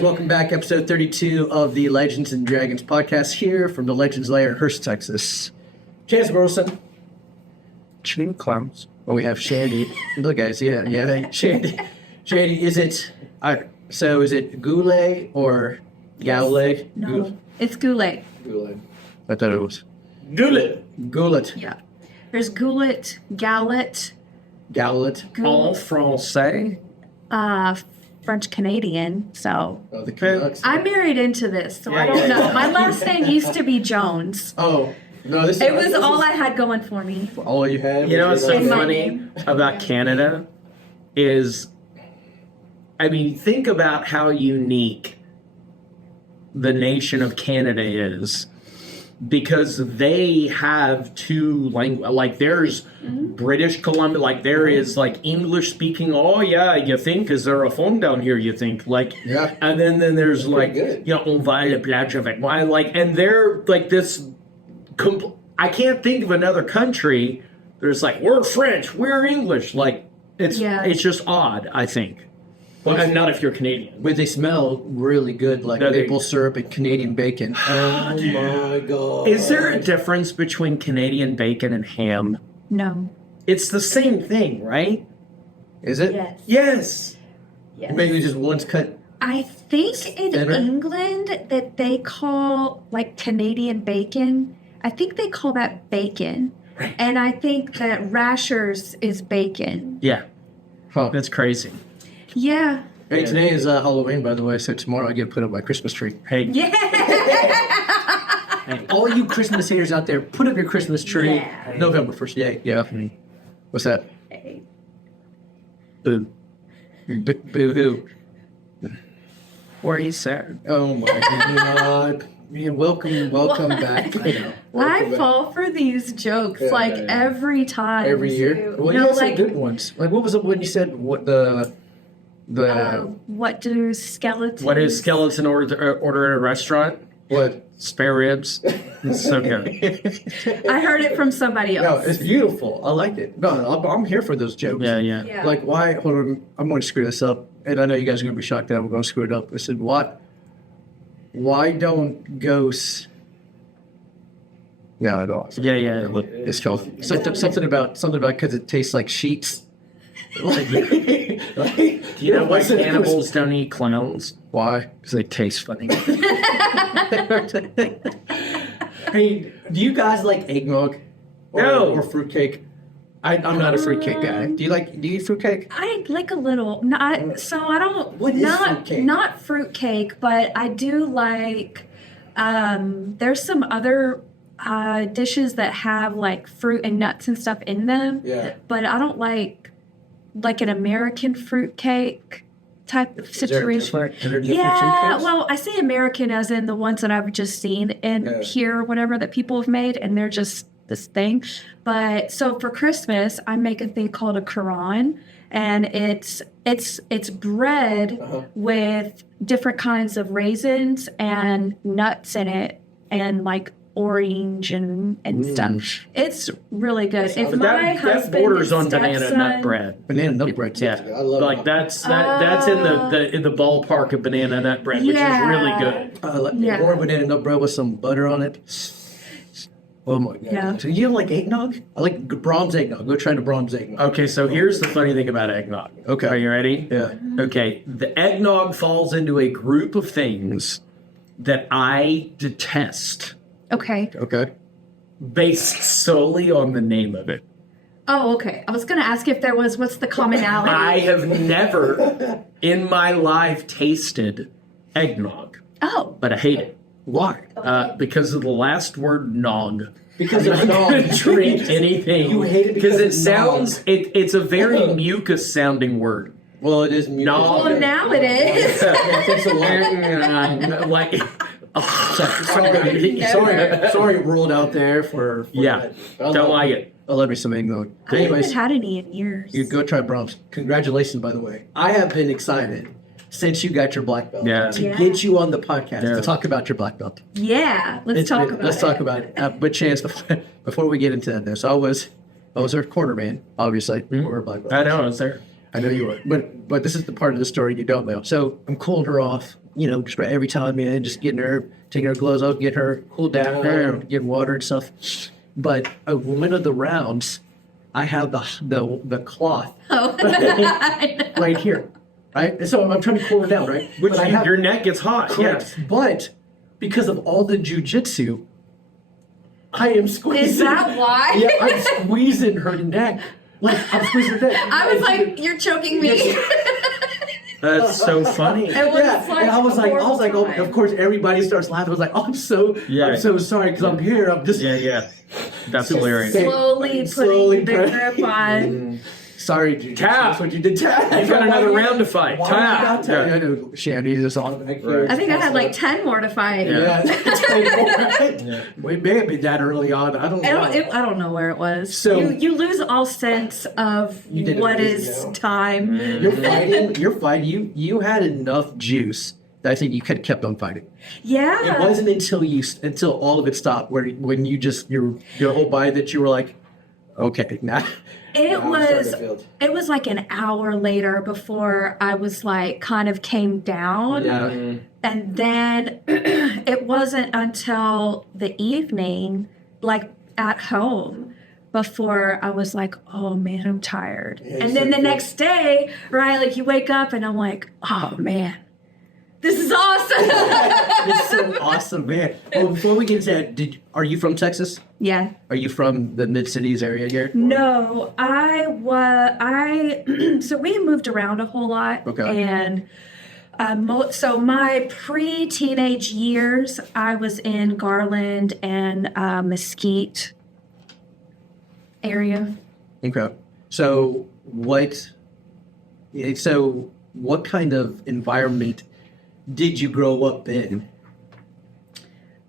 guys, welcome back. Episode 32 of the Legends and Dragons podcast here from the Legends Lair in Hurst, Texas. Chance Wilson. Ching clowns. Oh, we have Shandy. Look, guys, yeah, Shandy. Shandy, is it Goulet or Goulet? No, it's Goulet. Goulet. I thought it was Goulet. Goulet. Yeah. There's Goulet, Gallet, Goulet. En Goulet, français. French Canadian. So Oh, the Canucks. I married into this, so I don't know. My last name used to be Jones. Oh, no, this It was all I had going for me. all you had. You know what's so In my funny name. about Canada is, I mean, think about how unique the nation of Canada is, because they have two languages. Like there's British Columbia, like there is like English speaking. Oh yeah, you think, is there a phone down here? You think like, Yeah. and then there's like, good. you know, on va à la plage avec moi, like, and they're like this. I can't think of another country. There's like we're French, we're English. Like it's just odd. I think. Well, and not if you're Canadian. But they smell really good, like No, they- maple syrup and Canadian bacon. Oh my god! Is there a difference between Canadian bacon and ham? No. It's the same thing, right? Is it? Yes. Maybe just one's cut. I think in Better? England that they call like Canadian bacon. I think they call that bacon. And I think that rashers is bacon. Yeah. Huh. That's crazy. Yeah. Hey, today is Halloween, by the way, so tomorrow I get to put up my Christmas tree. Hey. Yeah. All you Christmas haters out there, put up your Christmas tree. Yeah. November 1st. Yeah. What's that? Boo. Boo-hoo. What are you saying? Oh my god. Yeah, welcome back. I Welcome back. fall for these jokes like every time. Every year. too. Well, you No, have some like, good ones. Like, what was it when you said what the what do skeletons? What is skeleton order at a restaurant? what? Spare ribs. It's so good. I heard it from somebody No, else. it's beautiful. I like it. No, I'm here for those jokes. Yeah, yeah. Yeah. Like, why? Hold on. I'm going to screw this up. And I know you guys are going to be shocked that I'm going to screw it up. I said, what? Why don't ghosts. Yeah, I don't. Yeah, yeah. It's called something about because it tastes like sheets. Like, Do you know why cannibals don't eat clowns? Why? Because they taste funny. Hey, do you guys like eggnog? No. Or fruitcake? I'm not a fruitcake guy. Do you eat fruitcake? I like a little. Not so I don't. What is not fruitcake? not fruitcake, but I do like. There's some other dishes that have like fruit and nuts and stuff in them. Yeah. But I don't like an American fruitcake type of Is there a situation. different Yeah, fruitcakes? well, I say American as in the ones that I've just seen in here or whatever that people have made, and they're just this thing. But so for Christmas, I make a thing called a Quran, and it's bread with different kinds of raisins and nuts in it, and like orange and stuff. It's really good. If my That husband borders and on banana nut stepson- bread. Banana nut bread. too. Yeah, I love like it. that's in the ballpark of banana nut bread, which is really good. I like Yeah. warm banana nut bread with some butter on it. Oh my god. Yeah. So you like eggnog? I like Brahms eggnog. Go try the Brahms eggnog. Okay, so here's the funny thing about eggnog. Okay. Are you ready? Yeah. Okay, the eggnog falls into a group of things that I detest, Okay. Okay. based solely on the name of it. Oh, okay. I was going to ask if there was, what's the commonality? I have never in my life tasted eggnog, Oh, but I hate it. Why? Because of the last word nog. Because I'm it's not nog. gonna drink anything. You hate it because it it's sounds. It's a very mucus sounding word. Well, it is mucus. Nog. well, now it is. Yeah, thanks a lot. Like, Sorry, ruled out there for yeah, that. don't like it. I love me some eggnog. I Anyways, haven't had any in years. you go try Brahms. Congratulations, by the way. I have been excited since you got your black belt Yeah. to Yeah. get you on the podcast Yeah. to talk about your black belt. Yeah, let's talk about it. Let's talk about it. But Chance, before we get into that, though, so I was a corner man, obviously. Or a black belt. I know, is there? I know you were, but this is the part of the story you don't know. So I'm cooling her off, just about every time, man, just getting her, taking her clothes off, get her cooled down, get water and stuff. But a woman of the rounds, I have the cloth Oh. right here, right? And so I'm trying to cool her down, right? Which But I have- your neck gets hot. correct. Yeah. But because of all the jujitsu, I am squeezing. Is that why? Yeah, I'm squeezing her neck. Like I'm squeezing her neck. I was like, you're choking me. That's so funny. It was Yeah, like and I was like, oh, time. of course, everybody starts laughing. I was like, oh, I'm so sorry because I'm here. I'm just Yeah. That's hilarious. Slowly Slowly putting the press- grip on. sorry, Jujitsu. Tap. That's what you did. Tap. You got another round to fight. Why Tap. not tap? I know Shandy is on back here. I think I had like 10 more to fight. Yeah. Yeah. We may have been that early on. I don't know. I don't know where it was. So- you lose all sense of You did what amazing, is though. time. You're fighting. You had enough juice that I think you could have kept on fighting. Yeah. It wasn't until all of it stopped when you just your whole body that you were like, okay, now. It I'm starting to feel it was like an hour later before I was like kind of came down. Yeah. And then it wasn't until the evening, like at home, before I was like, oh man, I'm tired. Yeah, and then the so- next day, right, like you wake up and I'm like, oh man, this is awesome. It's so awesome, man. Well, before we get into that, are you from Texas? Yeah. Are you from the Mid Cities area here? No, so we moved around a whole lot. Okay. And so my pre-teenage years, I was in Garland and Mesquite area. Okay. So what kind of environment did you grow up in?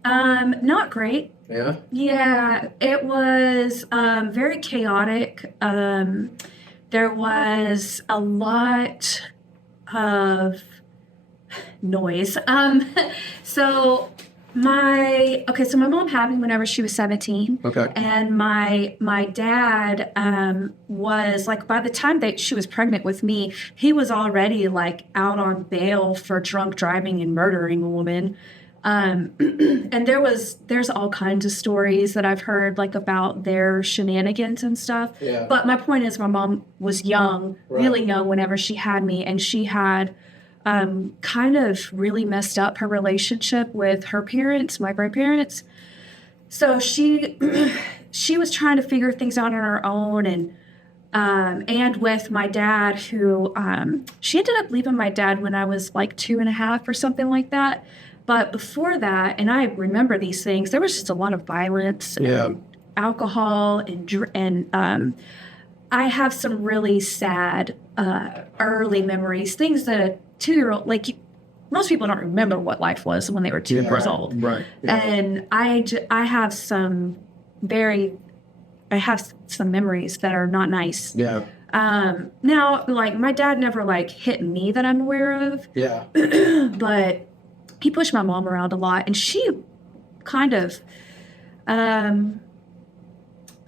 Not great. Yeah. Yeah, it was very chaotic. There was a lot of noise. So my mom had me whenever she was 17. Okay. And my dad was like, by the time that she was pregnant with me, he was already like out on bail for drunk driving and murdering a woman. And there's all kinds of stories that I've heard like about their shenanigans and stuff. Yeah. But my point is, my mom was young, really young whenever she had me, and she had kind of really messed up her relationship with her parents, my grandparents. So she was trying to figure things out on her own, and with my dad, who she ended up leaving my dad when I was like 2.5 or something like that. But before that, and I remember these things, there was just a lot of violence, and alcohol, and I have some really sad early memories, things that a 2-year-old, like most people don't remember what life was when they were 2 years old. Right. And I have some memories that are not nice. Yeah. Now, like my dad never like hit me that I'm aware of, Yeah. but he pushed my mom around a lot, and she kind of,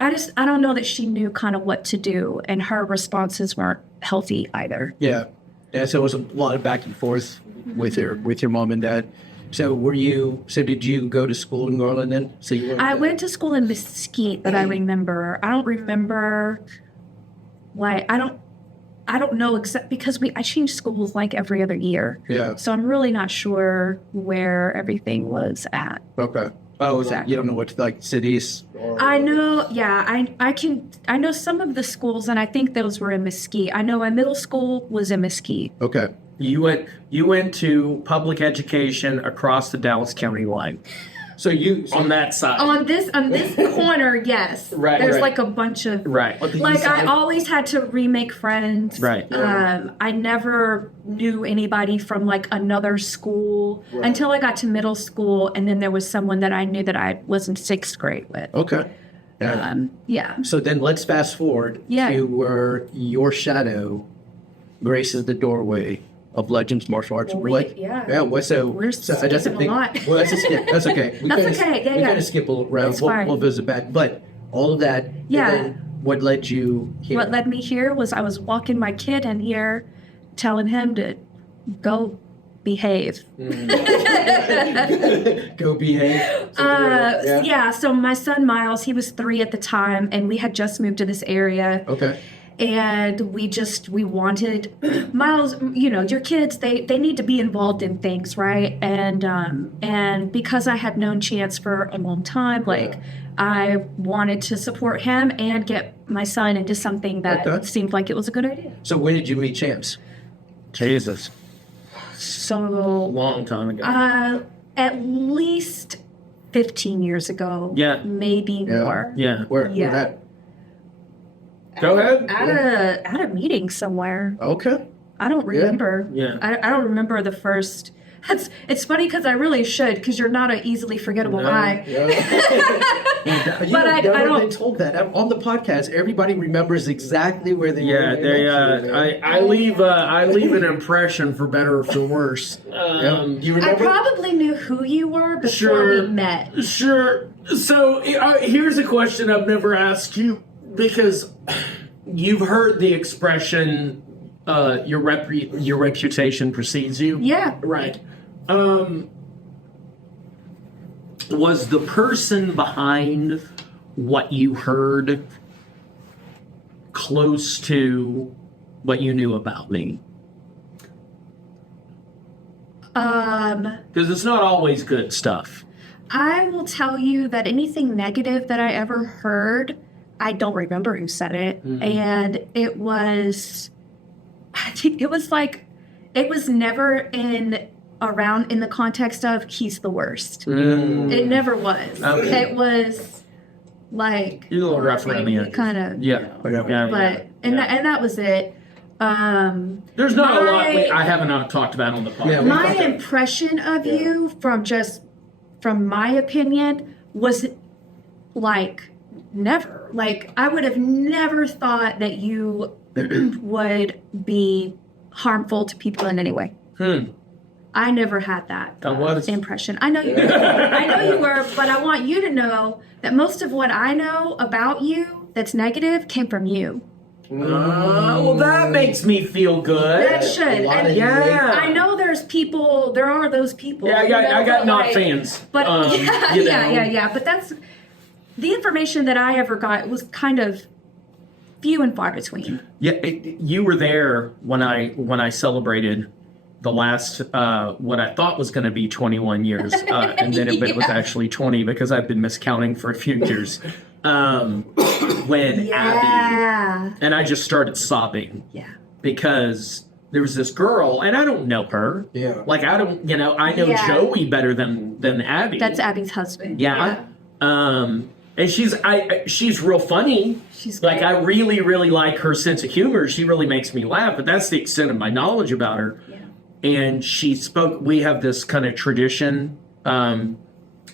I don't know that she knew kind of what to do, and her responses weren't healthy either. Yeah. Yeah. So it was a lot of back and forth with your mom and dad. So did you go to school in Garland then? So you I went to school in Mesquite, but I remember. I don't remember. Like I don't know, except because I changed schools like every other year. Yeah. So I'm really not sure where everything was at. Okay. Oh, Exactly. You don't know what like cities? I know, yeah, I know some of the schools, and I think those were in Mesquite. I know my middle school was in Mesquite. Okay. You went to public education across the Dallas County line. So On that side. On this corner, yes. Right, There's right. like a bunch of Right. like I always had to remake friends. Right. I never knew anybody from like another school until I got to middle school, and then there was someone that I knew that I was in 6th grade with. Okay. Yeah. Yeah. So then let's fast forward to where your shadow graces the doorway of Legends Martial Arts. Well, We're skipping a lot. Well, that's okay. That's okay. Yeah, we kind of skip a round. That's We'll fine. visit back, but all of that. Yeah. And then What led you here? What led me here was I was walking my kid in here, telling him to go behave. Go behave. Yeah, so my son Miles, he was 3 at the time, and we had just moved to this area. Okay. And we wanted Miles, you know, your kids, they need to be involved in things, right? And because I had known Chance for a long time, like I wanted to support him and get my son into something that Okay. seemed like it was a good idea. So when did you meet Chance? Jesus. So Long time ago. at least 15 years ago. Yeah. Maybe Yeah. more. Yeah. Where Yeah. that? Go ahead. At a meeting somewhere. Okay. I don't remember. Yeah. I don't remember the first. It's funny because I really should, because you're not an easily forgettable guy. But I never don't- been told that on the podcast. Everybody remembers exactly where they Yeah, were. they. I leave. I leave an impression for better or for worse. You I remember? probably knew who you were before Sure. we met. Sure. So here's a question I've never asked you, because you've heard the expression, your reputation precedes you. Yeah. Right. Was the person behind what you heard close to what you knew about me? Because it's not always good stuff. I will tell you that anything negative that I ever heard, I don't remember who said it. And it was, I think it was like, it was never around in the context of he's the worst. It never was. Okay. It was like, You're a little rough around the edges. kind of, Yeah. Yeah. but, and that was it. There's not a lot I haven't talked about on the podcast. Yeah, My impression of you from my opinion was like never. Like I would have never thought that you would be harmful to people in any way. I never had that impression. I know you I know you were, but I want you to know that most of what I know about you that's negative came from you. Well, that makes me feel good. That should. And Yeah. I know there are those people. Yeah, I got but not like- fans. But you know. yeah. But that's the information that I ever got was kind of few and far between. Yeah, you were there when I celebrated the last what I thought was going to be 21 years, and then it was actually 20 because I've been miscounting for a few years. When Abby and I just started sobbing. Yeah. Because there was this girl, and I don't know her. Yeah. Like I don't, I know Yeah. Joey better than Abby. That's Abby's husband. Yeah. And she's real funny. She's like, great. I really, really like her sense of humor. She really makes me laugh, but that's the extent of my knowledge about her. Yeah. And we have this kind of tradition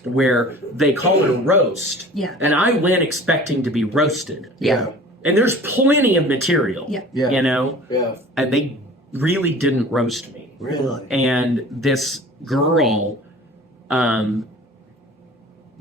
where they call it a roast. Yeah. And I went expecting to be roasted. Yeah. And there's plenty of material. Yeah. Yeah. Yeah. And they really didn't roast me. Really? And this girl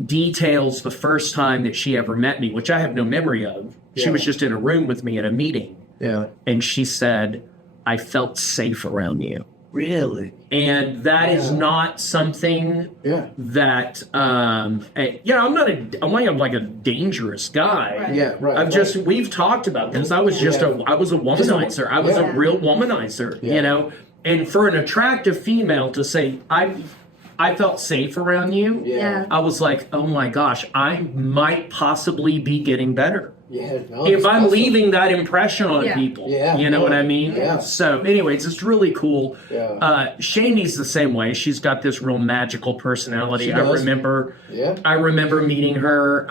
details the first time that she ever met me, which I have no memory of. She Yeah. was just in a room with me at a meeting. Yeah. And she said, I felt safe around you. Really? And that is not something Yeah. that, I'm like a dangerous guy. Right. Yeah. Right. We've talked about this. I was I was a womanizer. I was a real womanizer, Yeah. And for an attractive female to say, I felt safe around you. Yeah. I was like, oh my gosh, I might possibly be getting better. Yeah. No, If it's I'm awesome. leaving that impression on Yeah. people. Yeah. You know what I mean? Yeah. So anyways, it's really cool. Yeah. Shani's the same way. She's got this real magical personality. She I does. remember meeting her.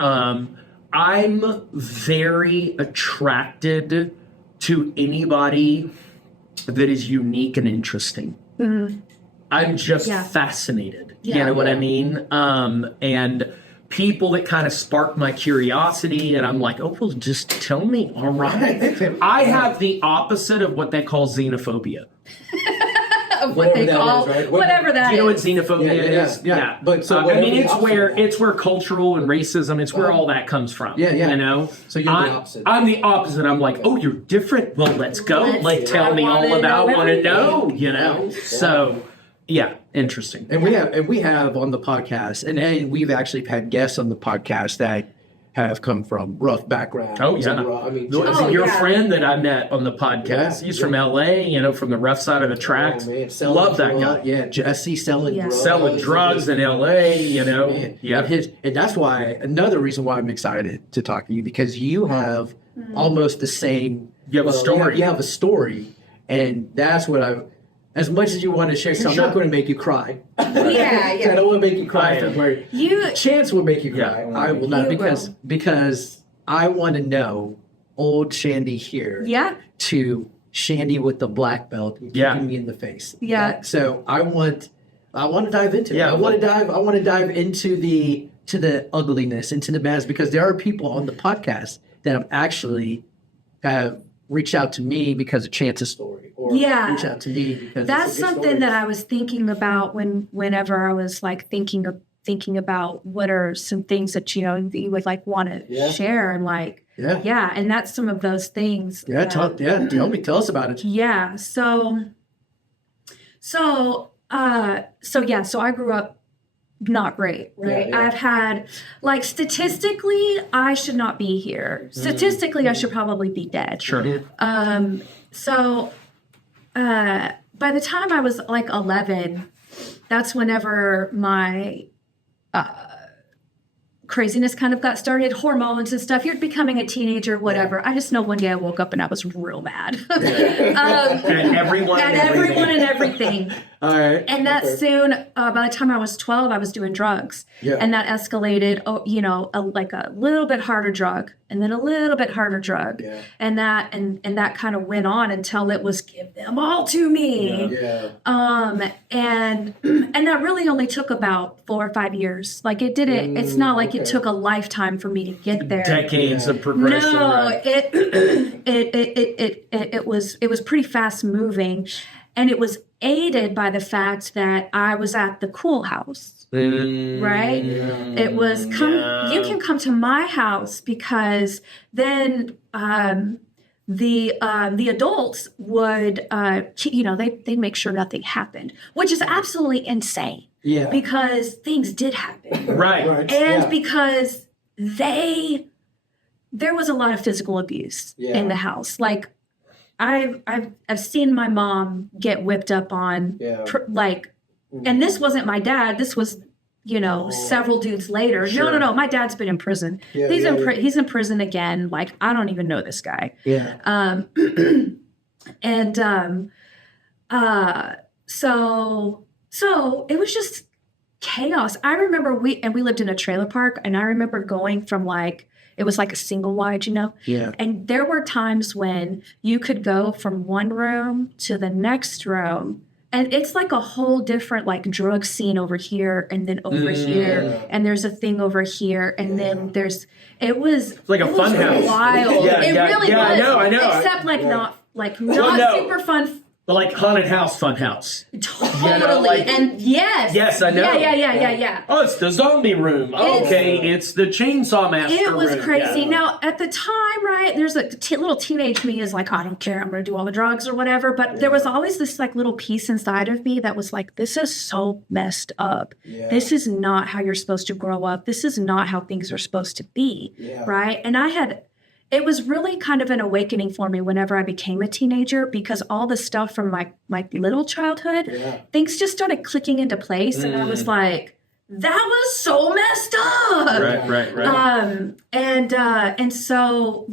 I'm very attracted to anybody that is unique and interesting. I'm just fascinated. You Yeah. know what I mean? And people that kind of spark my curiosity, and I'm like, oh, well, just tell me. All right. I have the opposite of what they call xenophobia. what Whatever they that call is, right? whatever that Do you know what is. xenophobia Yeah, is? yeah. But so I whatever mean, the it's opposite where of that. cultural and racism. It's where all that comes from. Yeah, yeah. You know. So you're the opposite. I'm the opposite. I'm like, oh, you're different. Well, let's go. Let's- Tell I me all wanna about. know Want to know? everything. You know. Yeah. So, yeah, interesting. And we have on the podcast, and we've actually had guests on the podcast that have come from rough backgrounds. Oh So, yeah. I mean, Oh, Your yeah. friend that I met on the podcast, Yeah, he's yeah. from LA, you know, from the rough side of the tracks. man, selling Love that drugs. guy. Yeah, Jesse selling Yeah. drugs. Selling drugs in LA, you know. Man, Yeah. and that's why another reason why I'm excited to talk to you, because you have almost the same. You have a story. You have a story, and that's what I. As much as you want to share, so I'm not going to make you cry. Yeah, I don't want to make you cry. Yeah. February. You Chance will make you cry. Yeah. I will not, You because I want to know old Shandy here yeah. to Shandy with the black belt Yeah. kicking me in the face. Yeah. So I want to dive into it. Yeah. I want to dive into the ugliness, into the mess, because there are people on the podcast that have actually have reached out to me because of Chance's story, or Yeah. reached out to me because That's it's a good something story. that I was thinking about whenever I was like thinking about what are some things that that you would like want to Yeah. share, and like Yeah. and that's some of those things. Yeah, that- tell us about it. Yeah. So I grew up not great, right? Yeah. I've had, like, statistically, I should not be here. Statistically, I should probably be dead. Sure. So by the time I was like 11, that's whenever my craziness kind of got started, hormones and stuff. You're becoming a teenager, whatever. I just know one day I woke up and I was real mad. And everyone. At everyone and everything. All right. And that soon, by the time I was 12, I was doing drugs. Yeah. And that escalated, like a little bit harder drug, and then a little bit harder drug. Yeah. And that kind of went on until it was give them all to me. Yeah. And that really only took about 4 or 5 years. Like it didn't, it's not like it okay. took a lifetime for me to get there. Decades of progression. No, right? it was pretty fast moving, and it was aided by the fact that I was at the Cool House, right? It was you can come to my house, because then the adults would they'd make sure nothing happened, which is absolutely insane, Yeah. because things did happen. Right. Right. And Yeah. because there was a lot of physical abuse Yeah. in the house. Like I've seen my mom get whipped up on, Yeah. and this wasn't my dad. This was, several dudes later. Sure. No. My dad's been in prison. Yeah, he's yeah, in he's in prison again. Like, I don't even know this guy. Yeah. So it was just chaos. I remember we lived in a trailer park, and I remember going from it was like a single wide, Yeah. and there were times when you could go from one room to the next room, and it's like a whole different drug scene over here, and then over here, and there's a thing over here, and then it was like a it fun was house. wild. Yeah, It yeah, really yeah, was. I know. Except not Well, no. super fun. But like haunted house, fun house. Totally. And yes. Yes, I know. Yeah. Oh, it's the zombie room. Okay, it's the chainsaw master It was room. crazy. Yeah. Now, at the time, right, there's a little teenage me is like, I don't care, I'm going to do all the drugs or whatever. But there was always this little piece inside of me that was like, this is so messed up. Yeah. This is not how you're supposed to grow up. This is not how things are supposed to be. Yeah. Right. And it was really kind of an awakening for me whenever I became a teenager, because all the stuff from my little childhood, Yeah. things just started clicking into place. And I was like, that was so messed up. Right. And so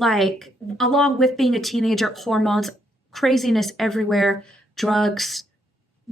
along with being a teenager, hormones, craziness everywhere, drugs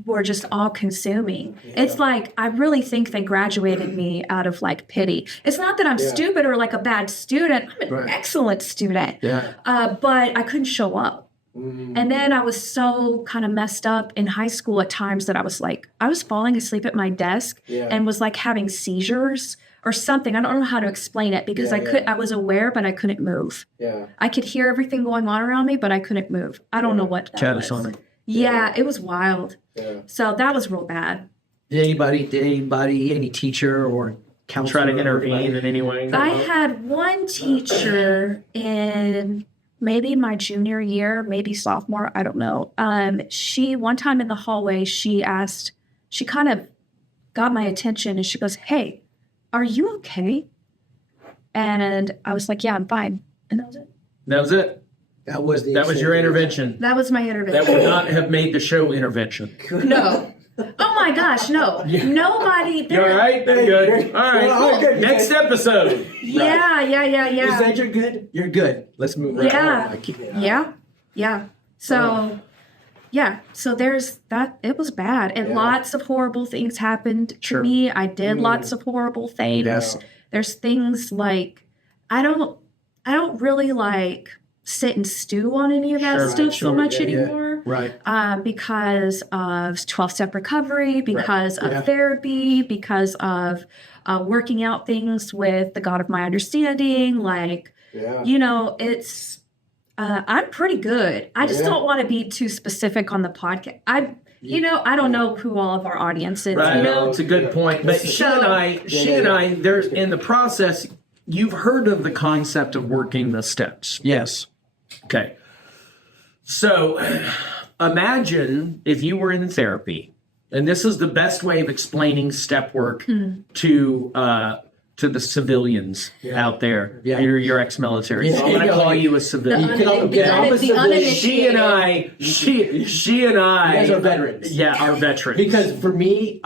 were just all consuming. It's like, I really think they graduated me out of pity. It's not that I'm stupid or a bad student. I'm an excellent student. Yeah. But I couldn't show up. And then I was so kind of messed up in high school at times that I was falling asleep at my desk and was having seizures or something. I don't know how to explain it, because I was aware, but I couldn't move. Yeah. I could hear everything going on around me, but I couldn't move. I don't know what that was. Catatonic. Yeah, it was wild. Yeah. So that was real bad. Did anybody, any teacher or counselor Try to intervene in any way. I had one teacher in maybe my junior year, maybe sophomore, I don't know. She, one time in the hallway, she kind of got my attention and she goes, "Hey, are you okay?" And I was like, "Yeah, I'm fine." And that was it. That was it. That was the That was your intervention. That was my That intervention. would not have made the show intervention. No. Oh my gosh, no. Nobody. You all right? Good. All right. Well, good. Next episode. Yeah. You said you're good. You're good. Let's move on. Yeah. Yeah. So, yeah. So there's that. It was bad. And lots of horrible things happened to me. I did lots of horrible things. Yes. There's things like, I don't really like sit and stew on any of that stuff so much anymore. Right. Because of 12-step recovery, because of Yeah. therapy, because of working out things with the God of my understanding. Like, Yeah. you know, it's, I'm pretty good. I just don't want to be too specific on the podcast. I don't know who all of our audience is, Right. you know? It's a good point. But she and I, there's in the process, you've heard of the concept of working the steps. Yes. Okay. So imagine if you were in therapy, and this is the best way of explaining step work to the civilians out there. Yeah. Your ex-military. Yeah. So I'm going to call you a civilian. The uninitiated. She and I. You guys are veterans. Yeah, are veterans. Because for me,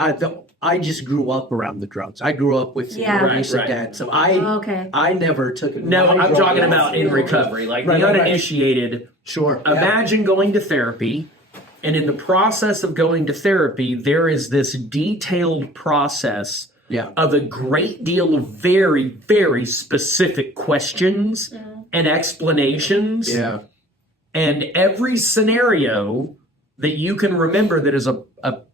I just grew up around the drugs. I grew up with Yeah. grandmas and Right. dad, so Okay. I never took it. No, My I'm drug talking was- about in recovery, like Right, the right, right. uninitiated. Sure. Yeah. Imagine going to therapy, and in the process of going to therapy, there is this detailed process Yeah. of a great deal of very, very specific questions and explanations. Yeah. And every scenario that you can remember that is a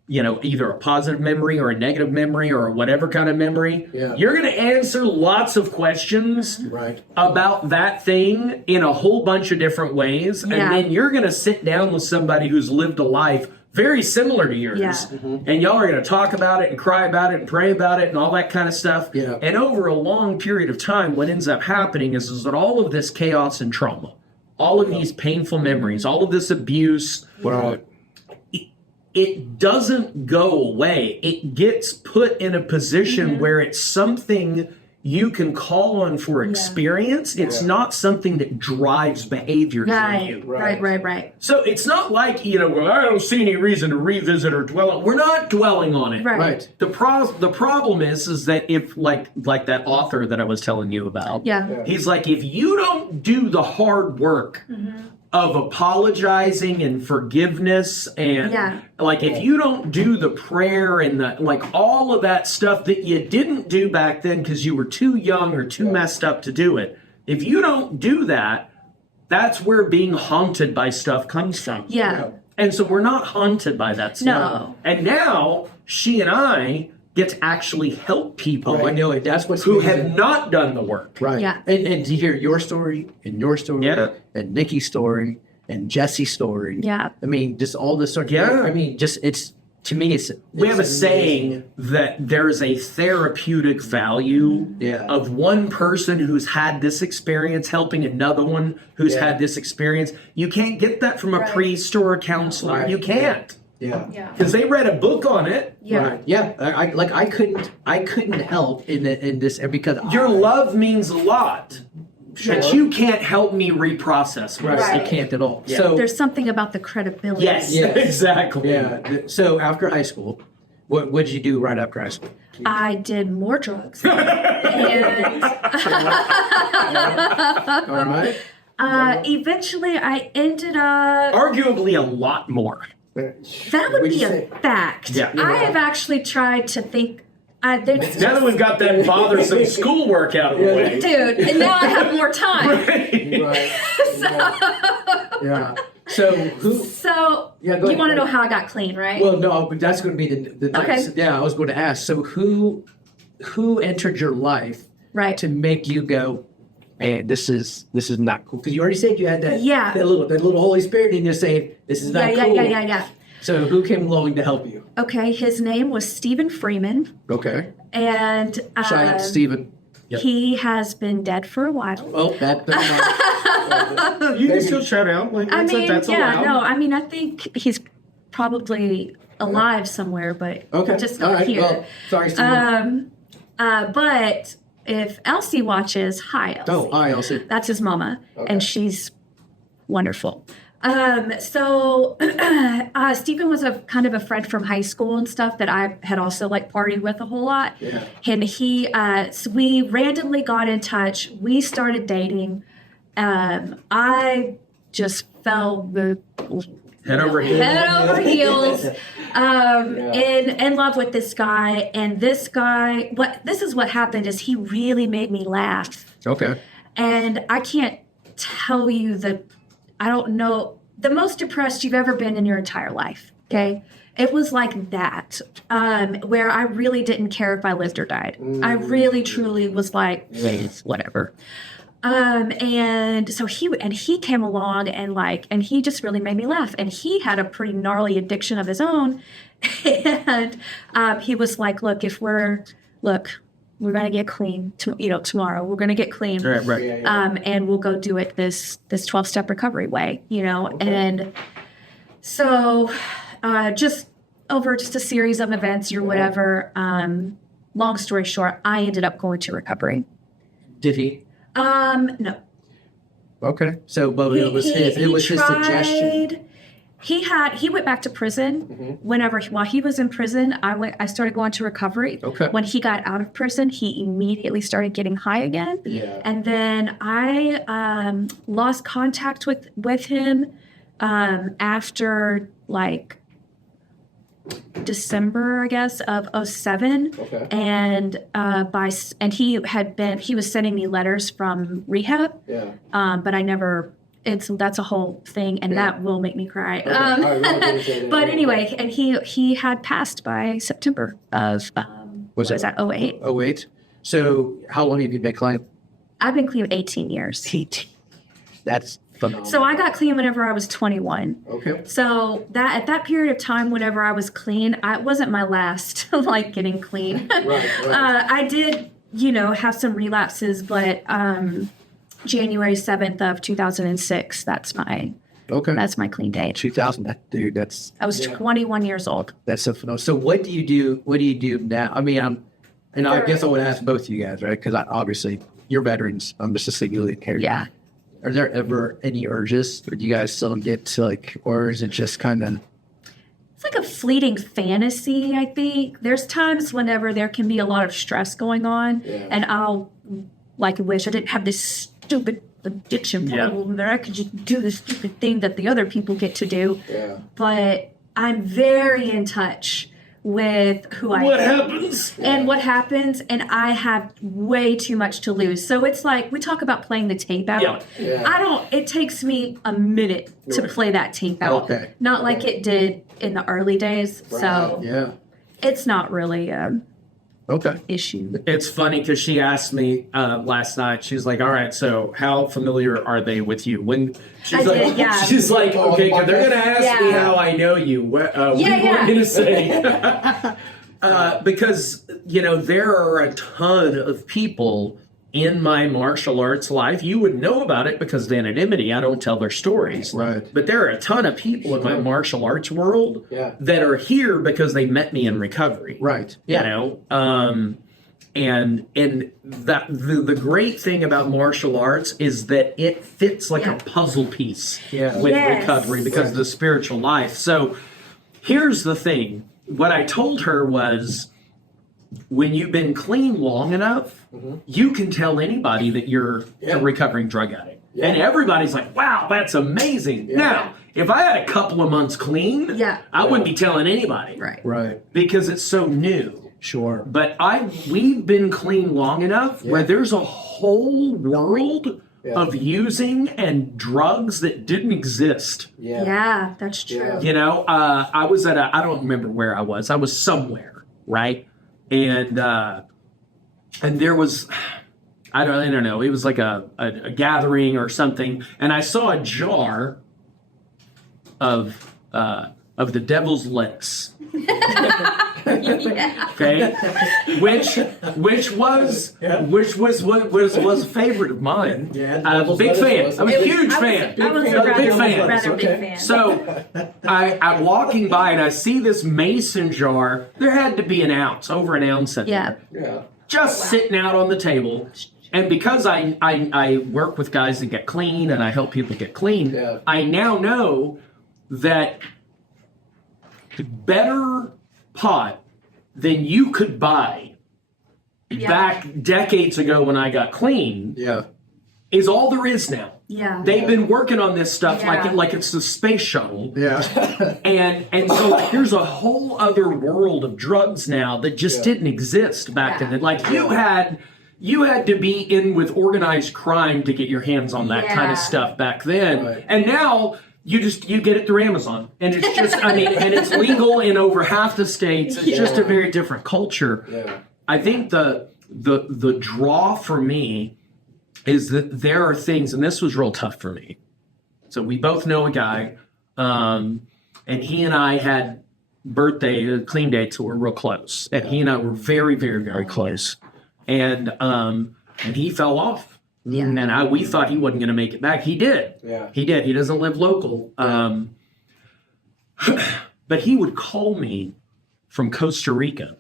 either a positive memory or a negative memory or whatever kind of memory, Yeah. you're going to answer lots of questions Right. about that thing in a whole bunch of different ways. And Yeah. then you're going to sit down with somebody who's lived a life very similar to yours. Yeah. And y'all are going to talk about it and cry about it and pray about it and all that kind of stuff. Yeah. And over a long period of time, what ends up happening is that all of this chaos and trauma, all of these painful memories, all of this abuse, Right. it doesn't go away. It gets put in a position where it's something you can call on for experience. It's not something that drives behaviors in you. Right. So it's not like, well, I don't see any reason to revisit or dwell on. We're not dwelling on it. Right. Right. The problem is that if like that author that I was telling you about, Yeah. he's like, if you don't do the hard work of apologizing and forgiveness and Yeah. like if you don't do the prayer and the like all of that stuff that you didn't do back then because you were too young or too messed up to do it, if you don't do that, that's where being haunted by stuff comes from. Yeah. And so we're not haunted by that stuff. No. And now she and I get to actually help people Oh, I know it. That's what's who amazing. have not done the work. Right. Yeah. And to hear your story and your story Yeah. and Nikki's story and Jesse's story. Yeah. I mean, just all this sort of. Yeah. I mean, just to me, it's. We have a it's saying that there's a therapeutic value Yeah. of one person who's had this experience helping another one who's Yeah. had this experience. You can't get that from a Right. priest or a counselor. Right. You can't. Yeah. Yeah. Because they read a book on it. Yeah. Right. Yeah. I couldn't help in this because Your love means a lot. But Sure. you can't help me reprocess Right. myself. I can't at all. Yeah. So There's something about the credibility. Yes, Yes. exactly. yeah. So after high school, what did you do right after high school? I did more drugs. And All right. eventually I ended up, Arguably a lot more. that would What'd be you a say? fact. Yeah. I have actually tried to think, there's Now that we've got that bothersome schoolwork out of the way. dude, and now I have more time. Right. Yeah. So who? So Yeah, go you ahead. want to know how I got clean, right? Well, no, but that's going to be the next. Okay. Yeah, I was going to ask. So who entered your life right. to make you go, man, this is not cool. Because you already said you had that, Yeah. that little Holy Spirit in you saying, this is not cool. Yeah. So who came along to help you? Okay, his name was Stephen Freeman, Okay. and Shout out to Stephen. Yep. he has been dead for a while. Oh, that. You can still shout out. Like, I mean, that's yeah, allowed. no, I mean, I think he's probably alive somewhere, but Okay. just All not right. here. Well, sorry, Stephen. But if Elsie watches, hi, Elsie. Oh, hi, Elsie. That's his mama, Okay. and she's wonderful. So Stephen was a kind of a friend from high school and stuff that I had also like partied with a whole lot. Yeah. And he, so we randomly got in touch. We started dating. I just fell the Head over heels. head over heels in love with this guy. And this guy, this is what happened is he really made me laugh. Okay. And I can't tell you I don't know, the most depressed you've ever been in your entire life. Okay. It was like that, where I really didn't care if I lived or died. I really, truly was like, whatever. And so he came along and he just really made me laugh. And he had a pretty gnarly addiction of his own. And he was like, we're gonna get clean tomorrow. We're gonna get clean. Right. And we'll go do it this 12-step recovery way, And so just over just a series of events or whatever, long story short, I ended up going to recovery. Did he? No. Okay. So, but it was his suggestion. He went back to prison while he was in prison. I started going to recovery. Okay. When he got out of prison, he immediately started getting high again. Yeah. And then I lost contact with him after like December, I guess, of 2007. Okay. And he was sending me letters from rehab. Yeah. But I never. That's a whole thing, and that will make me cry. But anyway, and he had passed by September of Was that 08? Oh, wait. So, how long have you been clean? I've been clean 18 years. 18. That's phenomenal. So I got clean whenever I was 21. Okay. So that at that period of time, whenever I was clean, it wasn't my last like getting clean. Right. I did, have some relapses, but January 7th of 2006, that's my clean date. 2000. Dude, I was 21 years old. that's so phenomenal. So, what do you do? What do you do now? I mean, I guess I would ask both of you guys, right? Because obviously you're veterans. I'm just a civilian here. Yeah. Are there ever any urges, or do you guys still get to or is it just kind of? It's like a fleeting fantasy, I think. There's times whenever there can be a lot of stress going on, and I'll wish I didn't have this stupid addiction problem that I could just do the stupid thing that the other people get to do. Yeah. But I'm very in touch with who I am. What happens, and I have way too much to lose. So it's like we talk about playing the tape out. Yeah. It takes me a minute to play that tape out. Okay. Not like it did in the early days. So Yeah. it's not really Okay. issue. It's funny because she asked me last night. She's like, "All right, so how familiar are they with you?" When she's she's like, "Okay, 'cause they're gonna ask me how I know you." What are you gonna say? Because there are a ton of people in my martial arts life. You would know about it because of anonymity. I don't tell their stories. Right. But there are a ton of people in my martial arts world that are here because they met me in recovery. Right. Yeah. And that the great thing about martial arts is that it fits like a puzzle piece with recovery because of the spiritual life. So here's the thing. What I told her was, when you've been clean long enough, you can tell anybody that you're a recovering drug addict. And everybody's like, wow, that's amazing. Now, if I had a couple of months clean, I wouldn't be telling anybody. Right. Because it's so new. Sure. But we've been clean long enough where there's a whole world of using and drugs that didn't exist. Yeah, that's true. I was at I don't remember where I was. I was somewhere, right? And there was, I don't know. It was like a gathering or something, and I saw a jar of the devil's lettuce. Okay, which was a favorite of mine. Big fan. I'm a huge fan. I was a big fan. rather big fan. So I'm walking by and I see this mason jar. There had to be over an ounce in Yeah. there. Just sitting out on the table. And because I work with guys that get clean and I help people get clean, I now know that the better pot than you could buy back decades ago when I got clean is all there is now. Yeah. They've been working on this stuff Yeah. like it's the space shuttle. Yeah. And so here's a whole other world of drugs now that just didn't exist back then. Like you had to be in with organized crime to get your hands on that kind of stuff back then. Right. And now you get it through Amazon. And it's just and it's legal in over half the states. It's just a very different culture. Yeah. I think the draw for me is that there are things, and this was real tough for me. So we both know a guy, and he and I had clean dates, so we're real close. And he and I were very, very, very close. And he fell off. Yeah. And we thought he wasn't going to make it back. He did. Yeah. He did. He doesn't live local. But he would call me from Costa Rica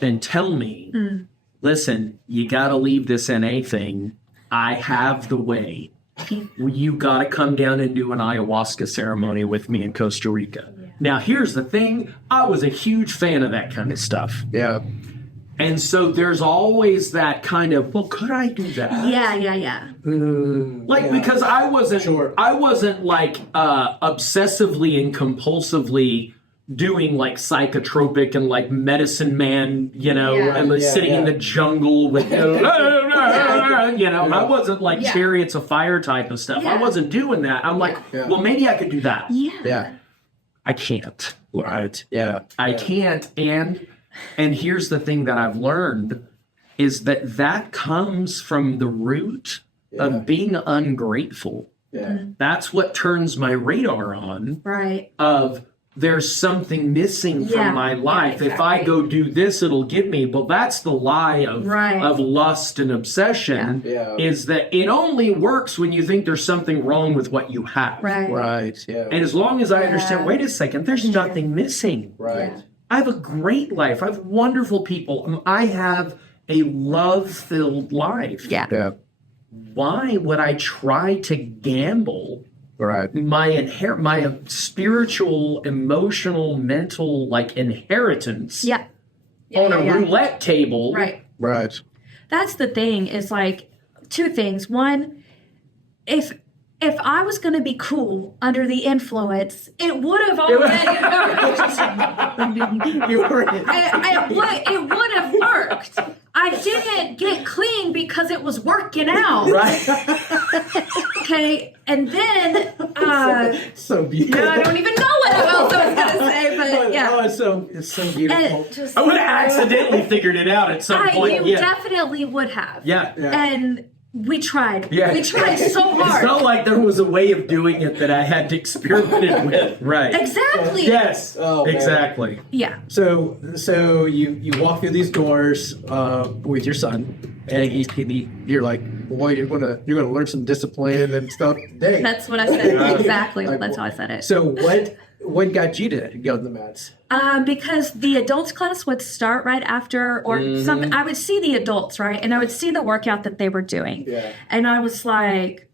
and tell me, listen, you got to leave this NA thing. I have the way. You got to come down and do an ayahuasca ceremony with me in Costa Rica. Yeah. Now, here's the thing. I was a huge fan of that kind of stuff. Yeah. And so there's always that kind of, well, could I do that? Yeah. Because I wasn't like obsessively and compulsively doing like psychotropic and like medicine man, and like sitting in the jungle with, I wasn't like Chariots of Fire type of stuff. Yeah. I wasn't doing that. I'm like, well, maybe I could do that. Yeah. I can't. Right. Yeah. I can't. And here's the thing that I've learned is that comes from the root of being ungrateful. Yeah. That's what turns my radar on. Right. Of there's something missing from my life. Yeah, If I go do this, it'll give me. But that's the lie of lust and obsession. Yeah. Is that it only works when you think there's something wrong with what you have. Right. Right. Yeah. And as long as I understand, wait a second, there's nothing missing. Right. Yeah. I have a great life. I have wonderful people. I have a love-filled life. Yeah. Yeah. Why would I try to gamble Right. my spiritual, emotional, mental inheritance on a roulette table? Right. Right. That's the thing is like two things. One, if I was going to be cool under the influence, it would have already it would have worked. I didn't get clean because it was working out. Right. Okay, and then So beautiful. I don't even know what else I was going to say, but yeah. Oh, it's so beautiful. And just, I would have accidentally figured it out at some point. you definitely would have. Yeah. And we tried. Yeah. We tried so It's hard. not like there was a way of doing it that I had to experiment with. Right. Exactly. Yes. Oh, man. Exactly. Yeah. So you walk through these doors with your son, and you're like, boy, you're gonna learn some discipline and stuff today. That's what I said. Exactly. That's how I said it. So what got you to go to the mats? Because the adults class would start right after, or something. I would see the adults, right? And I would see the workout that they were doing. Yeah. And I was like,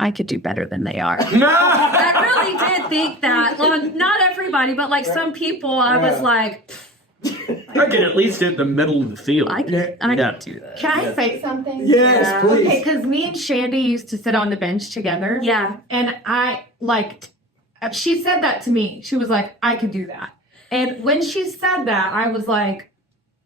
I could do better than they are. No. I really did think that. Well, not everybody, but like some people, I was like, I can at least hit the middle of the field. I can do that. Can I say something? Yes, please. Okay, because me and Shandy used to sit on the bench together. Yeah. And I she said that to me. She was like, I could do that. And when she said that, I was like,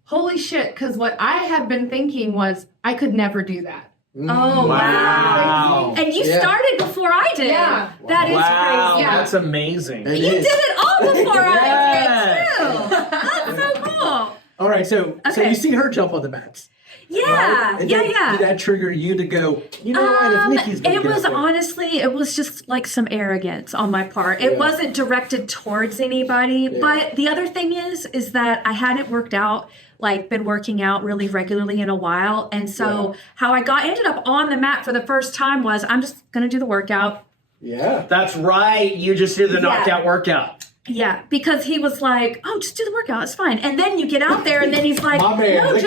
holy shit, because what I had been thinking was I could never do that. Oh, wow. And you started before I did. Yeah. That is Wow, crazy. that's amazing. It You is. did it all before I Yes. did too. That's so cool. All right, so Okay. you see her jump on the mats. Yeah, And yeah, then yeah. Did that trigger you to go, you know what, if Nikki's gonna It get was up there- honestly, it was just like some arrogance on my part. It wasn't directed towards anybody. But the other thing is that I hadn't worked out, like been working out really regularly in a while. And so how I ended up on the mat for the first time was I'm just gonna do the workout. Yeah. That's right. You just did the knockout workout. Yeah, because he was like, "Oh, just do the workout. It's fine." And then you get out there, and then he's like, My man. "No,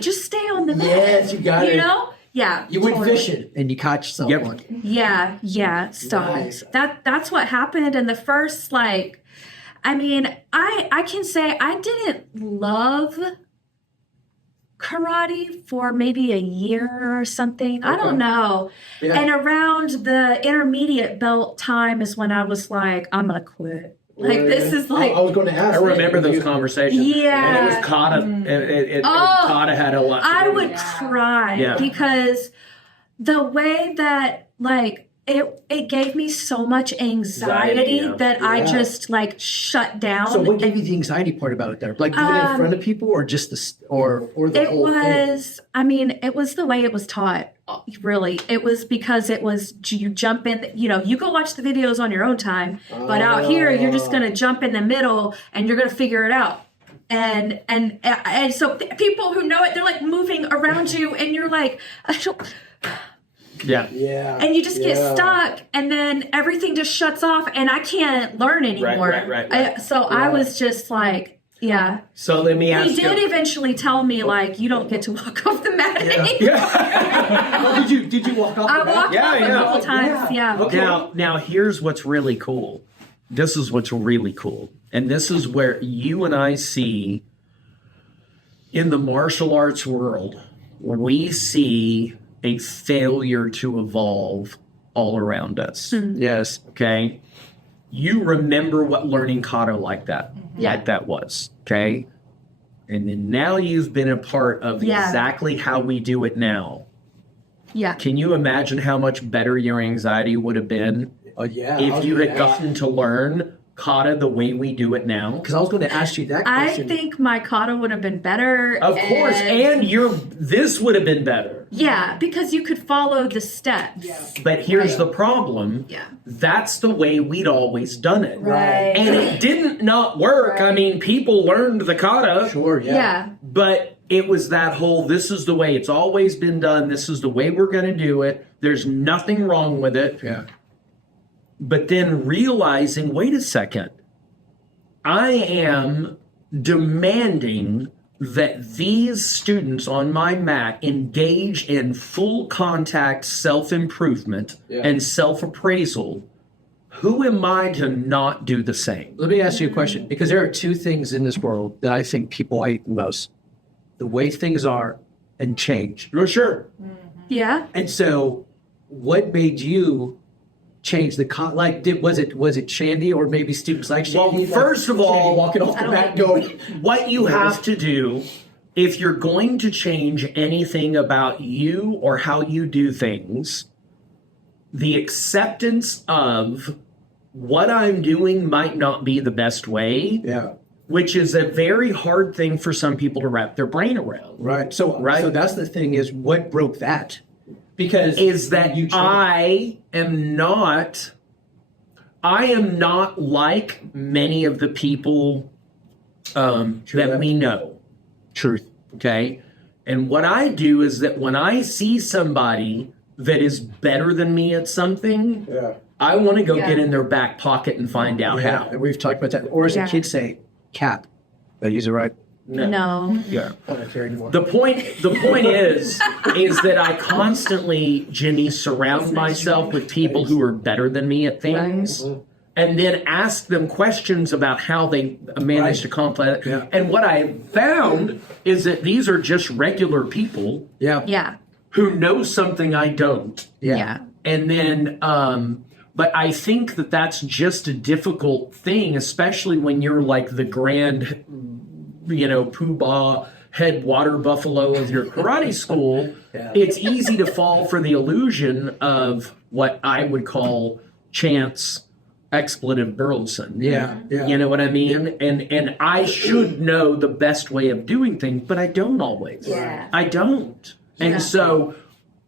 just stay on the mat." Yes, you got You it. know? Yeah. You went totally. fishing and you caught yourself Yep. one. Yeah. So Nice. that's what happened. And the first, like, I mean, I can say I didn't love karate for maybe a year or something. I don't know. Yeah. And around the intermediate belt time is when I was like, I'm gonna quit. Like this is like I was going to ask. I remember those conversations. Yeah. And it was Kata. Oh, Kata had a lot. to I do would with it. cry Yeah. because the way that like it gave me so much anxiety Anxiety, yeah. that I Yeah. just like shut down. So what gave and you the anxiety part about it there? Like doing it in front of people or just or the it whole thing? was, I mean, it was the way it was taught. Really, it was because it was you jump in. You go watch the videos on your own time, but out here you're just gonna jump in the middle and you're gonna figure it out. And so people who know it, they're like moving around you, and you're like, I don't. Yeah. Yeah. And you just get stuck, and then everything just shuts off, and I can't learn anymore. right. I was just like, yeah. So let me ask He did you. eventually tell me, like, you don't get to walk off the mat anymore. Oh, did you walk off I the mat? walked off a couple times, yeah. Okay. Now here's what's really cool. This is what's really cool. And this is where you and I see in the martial arts world, when we see a failure to evolve all around us. Yes. Okay. You remember what learning kata like that was. Okay. And then now you've been a part of Yeah. exactly how we do it now. Yeah. Can you imagine how much better your anxiety would have been Oh yeah. if you had gotten to learn kata the way we do it now? Because I was going to ask you that I question. think my kata would have been better. Of course, and this would have been better. Yeah, because you could follow the steps. But here's the problem. Yeah. That's the way we'd always done it. Right. And it didn't not work. I mean, people learned the kata, Sure. Yeah. Yeah. but it was that whole, this is the way it's always been done. This is the way we're going to do it. There's nothing wrong with it. Yeah. But then realizing, wait a second, I am demanding that these students on my mat engage in full contact self-improvement and self-appraisal. Who am I to not do the same? Let me ask you a question, because there are two things in this world that I think people hate the most: the way things are and change. For sure. Yeah. And so, what made you change the was it Shandy or maybe students like Well, Shandy? first of Shandy all, walking off the mat going, what you have to do if you're going to change anything about you or how you do things, the acceptance of what I'm doing might not be the best way, yeah, which is a very hard thing for some people to wrap their brain around. right. So Right. So that's the thing, is what broke that? Because Is that you changed. I am not like many of the people that we know. Truth. Okay. And what I do is that when I see somebody that is better than me at something, I want to go get in their back pocket and find out Yeah, how. and we've talked about that. Or as the Yeah. kids say, cap. They use it right. No. Yeah. I don't care anymore. The point is that I constantly, Jimmy, surround myself with people who are better than me at things. And then ask them questions about how they managed to accomplish it. Yeah. And what I found is that these are just regular people Yeah. Yeah. who know something I don't. Yeah. And then, but I think that that's just a difficult thing, especially when you're like the grand, poobah head water buffalo of your karate school. Yeah. It's easy to fall for the illusion of what I would call chance expletive Burleson. Yeah. You know what I mean? And I should know the best way of doing things, but I don't always. Yeah. I don't. And so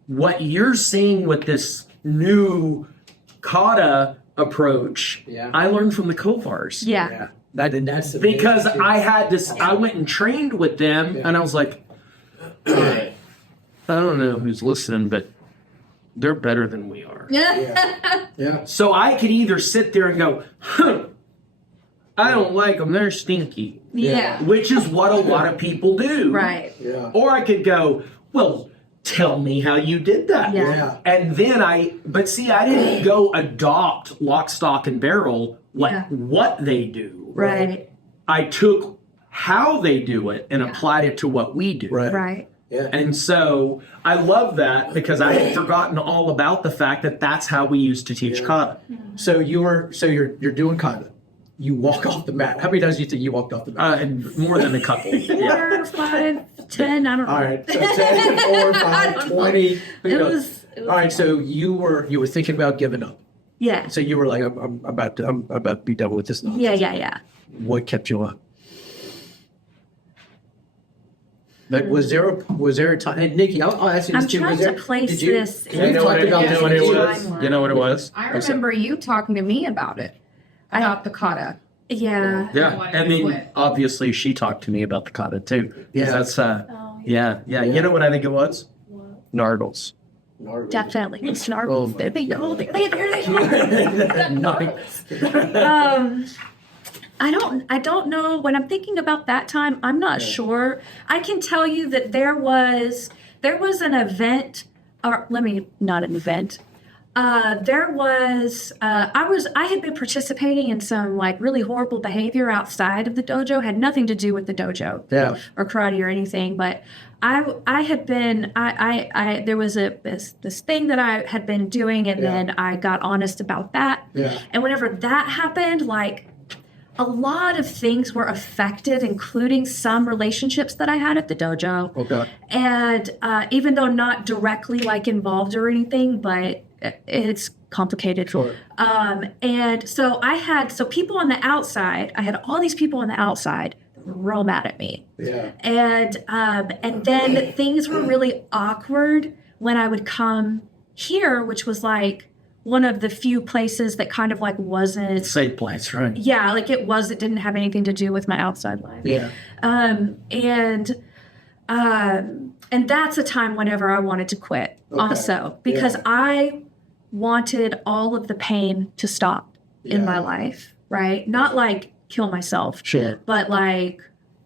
what you're seeing with this new kata approach, I learned from the Kovars. Yeah. That's Because amazing. I had this, I went and trained with them, and I was like, I don't know who's listening, but they're better than we are. Yeah. So I could either sit there and go, huh, I don't like them, they're stinky, Yeah. which is what a lot of people do. Right. Yeah. Or I could go, well, tell me how you did that. Yeah. Yeah. And then but see, I didn't go adopt lock, stock, and barrel what they do. Right. I took how they do it and applied it to what we do. Right. Right. Yeah. And so I love that because I had forgotten all about the fact that that's how we used to teach kata. So you're doing kata. You walk off the mat. How many times do you think you walked off the mat? And more than a couple. Yeah. 4, 5, 10, I don't know. All right. So 10, 4, 5, 20. It was All right. So you were thinking about giving up. yeah. So you were like, I'm about to be done with this now. Yeah. What kept you up? Like, was there a time? And Nikki, I'll ask you this I'm too. trying Was there, to place did you, this You in know what it, talked you know about what it the was? timeline. You know what it was? I remember you talking to me about it. About the kata. Yeah. Yeah. wanted I to mean, quit. obviously she talked to me about the kata too. 'Cause Yeah. That's Oh, yeah. You know what I think it was? Nardles. definitely. Oh, Snarl. my They hold it. I don't know. When I'm thinking about that time, I'm not sure. I can tell you that there was an event, or not an event. I had been participating in some like really horrible behavior outside of the dojo, had nothing to do with the dojo Yeah. or karate or anything, but I had been, there was this thing that I had been doing, and then I got honest about that. Yeah. And whenever that happened, like a lot of things were affected, including some relationships that I had at the dojo. Okay. And even though not directly like involved or anything, but it's complicated. Sure. And so people on the outside, I had all these people on the outside that were real mad at me. Yeah. And then things were really awkward when I would come here, which was like one of the few places that kind of like wasn't, Safe place, right? yeah, like it didn't have anything to do with my outside life. Yeah. And that's a time whenever I wanted to quit also, because I wanted all of the pain to stop in my life, right? Not like kill myself, Sure. but like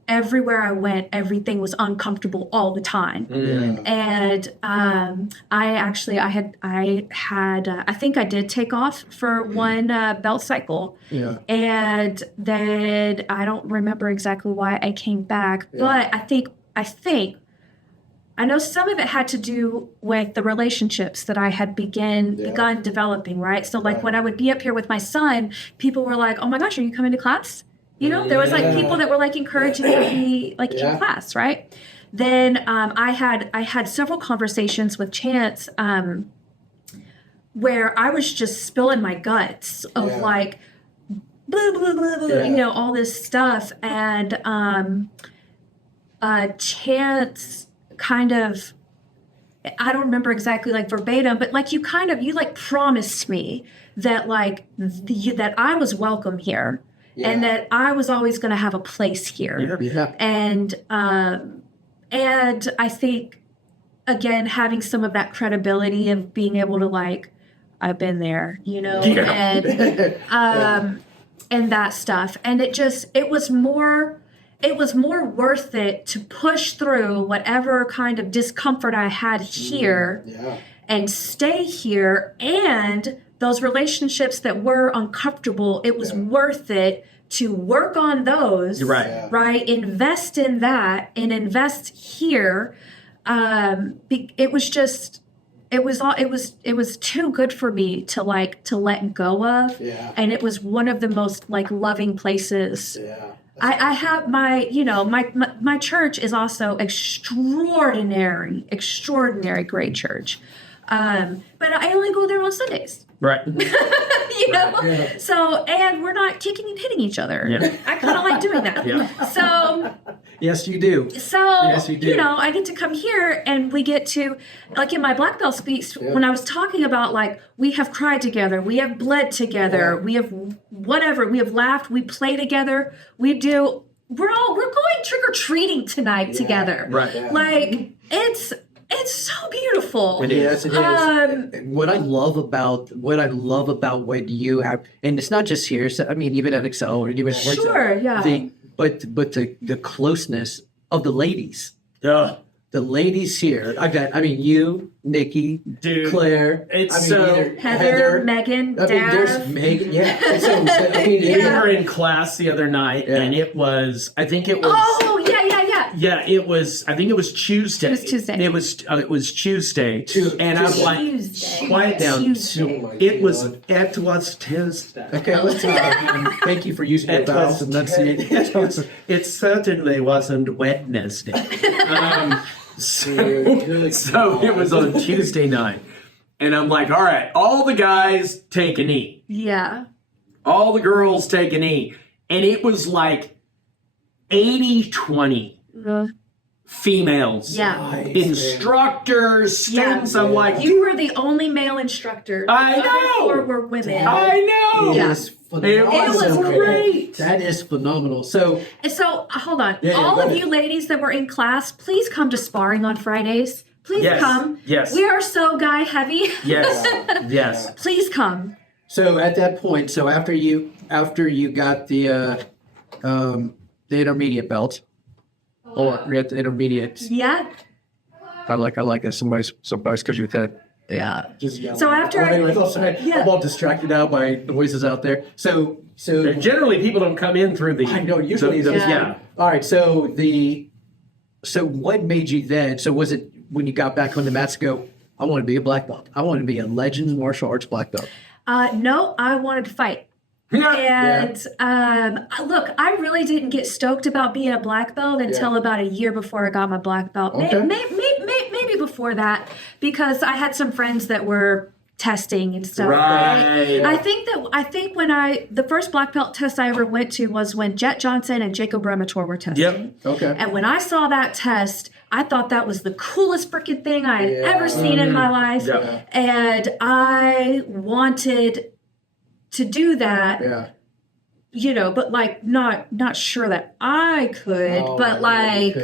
everywhere I went, everything was uncomfortable all the time. Yeah. And I think I did take off for one belt cycle. Yeah. And then I don't remember exactly why I came back, but I know some of it had to do with the relationships that I had begun developing, right? So like when I would be up here with my son, people were like, "Oh my gosh, are you coming to class?" You know, there was like people that were like encouraging me to be like in class, right? Then I had several conversations with Chance where I was just spilling my guts of like blah blah blah blah, you know, all this stuff, and Chance kind of, I don't remember exactly like verbatim, but like you like promised me that like that I was welcome here. And that I was always going to have a place here. Yeah. And I think, again, having some of that credibility of being able to like, I've been there, you know, and that stuff. And it was more worth it to push through whatever kind of discomfort I had here and stay here, and those relationships that were uncomfortable, it was worth it to work on those, right? Invest in that and invest here. It was too good for me to let go of. Yeah. And it was one of the most like loving places. Yeah. I have my church is also extraordinary great church. But I only go there on Sundays. Right. You you know? Yeah. So, and we're not kicking and hitting each other. Yeah. I kind of like doing that. Yeah. So, Yes, you do. Yes, you do. I get to come here and we get to, like in my black belt speech, when I was talking about like, we have cried together, we have bled together, we have whatever, we have laughed, we play together, we're going trick-or-treating tonight together. Right. Yeah. Like, it's so beautiful. It is. Yes, it is. What I love about what you have, and it's not just here. So, I mean, even at Excel or even at Sure, yeah. But the closeness of the ladies. Yeah. The ladies here. I mean, you, Nikki, Dude, Claire. it's I mean, so- either Heather, Megan, I mean, there's Dav. Megan. Yeah. And so, I mean, We yeah. were in class the other night, Yeah. and I think it was. Oh, yeah. Yeah, I think it was Tuesday. It was Tuesday. It was Tuesday. And I'm like, Tuesday. quiet down. Tuesday. It was Tuesday. Okay, let's thank you for using your It vowels was, and enunciating. it certainly wasn't Wednesday. So it was on Tuesday night. And I'm like, all right, all the guys take a knee. Yeah. All the girls take a knee. And it was like 80-20 females. Yeah. Instructors, students. I'm like, You were the only male instructor. I The other know. 4 were women. I know. It Yeah. is phenomenal. It was great. That is phenomenal. So, And so, hold on. Yeah, All go of ahead. you ladies that were in class, please come to sparring on Fridays. Please Yes. come. Yes. We are so guy heavy. Yes. Yes. Please come. so at that point, so after you got the intermediate belt, or you had the intermediate, Yeah. I like that. Somebody's because you said. Yeah. Just yelling. So after I- yeah. I'm all distracted now by noises out there. So Generally, people don't come in through the. I know usually the- those. yeah. All right. So what made you then? So was it when you got back on the mats? Go. I want to be a black belt. I want to be a Legends Martial Arts black belt. No, I wanted to fight. Yeah. And look, I really didn't get stoked about being a black belt until about a year before I got my black belt. Okay. Maybe before that, because I had some friends that were testing and stuff. Right. I think when the first black belt test I ever went to was when Jet Johnson and Jacob Remator were testing. Yep. Okay. And when I saw that test, I thought that was the coolest freaking thing I had ever seen in my life. Yeah. And I wanted to do that, but like not sure that I could, but like,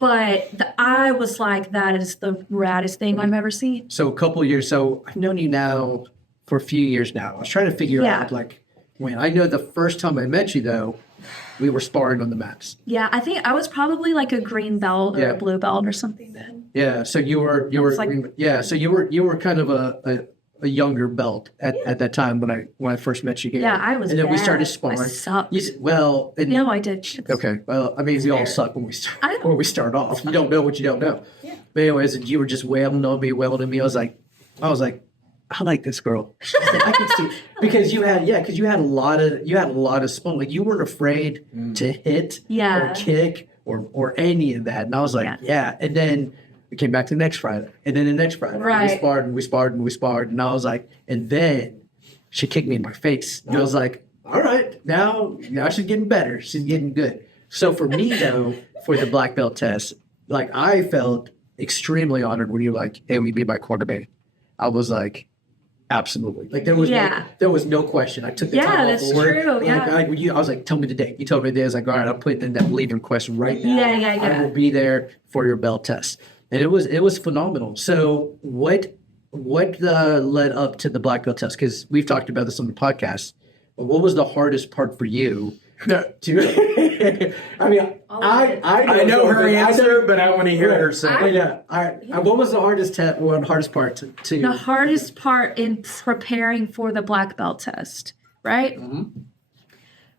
I was like, that is the raddest thing I've ever seen. So a couple of years. So I've known you now for a few years now. I was trying to figure out like when. I know the first time I met you though, we were sparring on the mats. Yeah, I think I was probably like a green belt or Yeah. a blue belt or something then. Yeah. So you were like- So you were kind of a younger belt at that time when I first met you here. Yeah, I was And then we bad. started I sparring. sucked. And, No, I did. Okay. Well, I mean, we all suck when we start. I know. When we start off, you don't know what you don't know. Yeah. But anyways, you were just wailing on me. I was like, I like this girl. I said, I can see because you had a lot of spunk. Like you weren't afraid to hit Yeah. or kick or any of that. And I was like, yeah. And then we came back to the next Friday, and then the next Friday, Right. we sparred, and I was like, and then she kicked me in my face. And I was like, all right, now she's getting better. She's getting good. So for me though, for the black belt test, like I felt extremely honored when you were like, hey, will you be my quarterback? I was like, absolutely. Like there was no question. I took the time off that's of work. true, yeah. I was like, tell me the date. You told me the day. I was like, all right, I'll put in that leaving request right now. Yeah. I will be there for your belt test. And it was phenomenal. So what led up to the black belt test? Because we've talked about this on the podcast. But what was the hardest part for you? To, I mean, I know her answer, but I want to hear her say. What was the hardest part to The hardest part in preparing for the black belt test, right?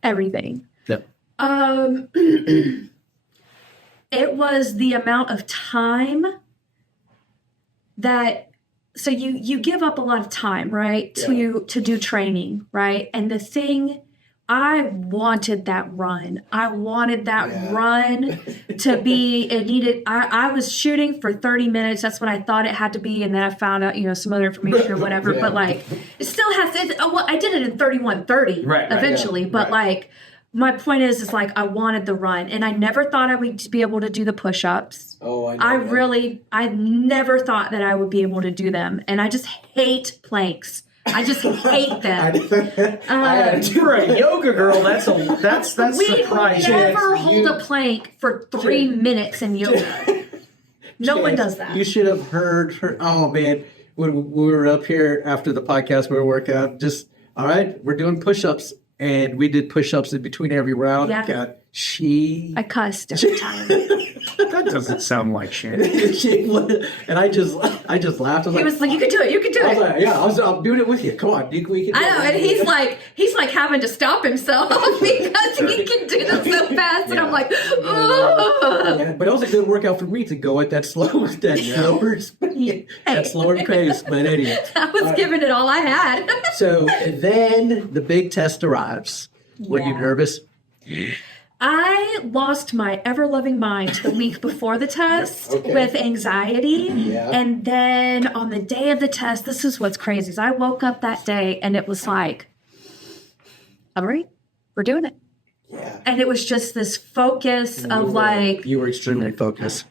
Everything. Yeah. It was the amount of time that so you give up a lot of time, right? To do training, right? And the thing I wanted that run. I wanted that run to be, it needed, I was shooting for 30 minutes. That's what I thought it had to be. And then I found out, some other information or whatever. But like, it still has, I did it in 31:30 eventually. But like, my point is like, I wanted the run. And I never thought I would be able to do the push-ups. Oh, I know. I never thought that I would be able to do them. And I just hate planks. I just hate them. You're a yoga girl. That's We surprising. never hold a plank for 3 minutes in yoga. No one does that. You should have heard her. Oh man, when we were up here after the podcast, we were working out. Just all right, we're doing push-ups, and we did push-ups in between every round. Yeah. God, I cussed every time. That doesn't sound like Shannon. and I just laughed. I was He was like, "You can do it. You can do I was it." like, yeah, I'm doing it with you. Come on, we can do I know, it. and he's like having to stop himself because he can do them so fast, and I'm like, "Ugh." Yeah, but it was a good workout for me to go at that slower pace. But anyway, I was giving it all I had. so then the big test arrives. Were you Yeah. nervous? I lost my ever-loving mind the week before the test with anxiety. Yeah. And then on the day of the test, this is what's crazy, is I woke up that day and it was like, all right, we're doing it. Yeah. And it was just this focus of like, You were extremely focused.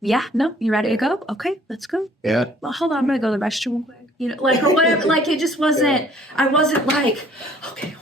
yeah, no, you ready to go? Okay, let's go. Yeah. Well, hold on, I'm gonna go to the restroom. Like or whatever. Like it just wasn't. I wasn't like, okay.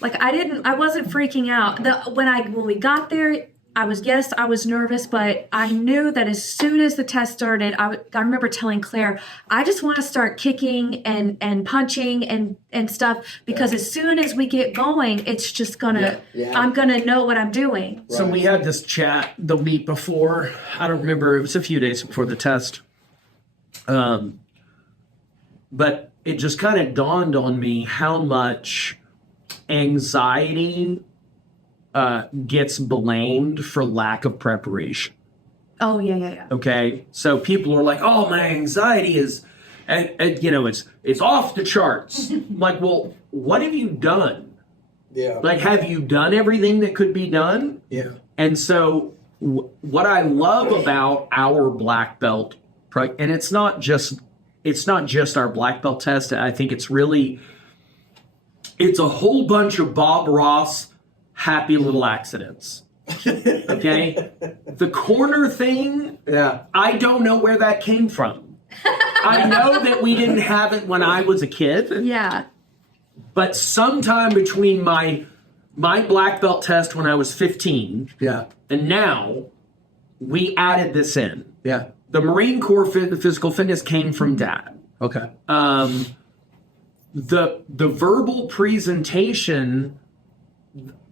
Like I wasn't freaking out. When we got there, I was nervous, but I knew that as soon as the test started, I remember telling Claire, I just want to start kicking and punching and stuff because as soon as we get going, it's just gonna. I'm gonna know what I'm doing. So we had this chat the week before. I don't remember. It was a few days before the test. But it just kind of dawned on me how much anxiety gets blamed for lack of preparation. Oh yeah. Okay, so people are like, "Oh, my anxiety is, and it's off the charts." I'm like, well, what have you done? Yeah. Like, have you done everything that could be done? Yeah. And so, what I love about our black belt, and it's not just our black belt test. I think it's a whole bunch of Bob Ross happy little accidents. Okay, the corner thing. Yeah. I don't know where that came from. I know that we didn't have it when I was a kid. Yeah. But sometime between my black belt test when I was 15 Yeah. and now, we added this in. Yeah. The Marine Corps physical fitness came from Dad. Okay. The verbal presentation,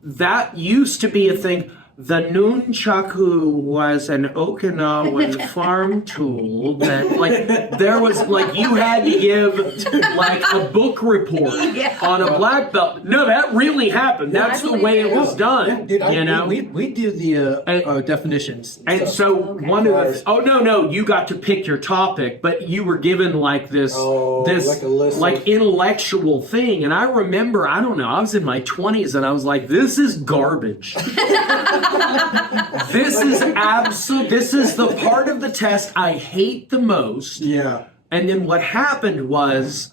that used to be a thing. The nunchaku was an Okinawan farm tool that, there was, you had to give, a book report on a black belt. No, that really happened. That's the way it was done, We do the definitions. And so one of the no, you got to pick your topic, but you were given this like a list of- intellectual thing. And I remember, I don't know, I was in my 20s and I was like, this is garbage. This is the part of the test I hate the most. Yeah. And then what happened was,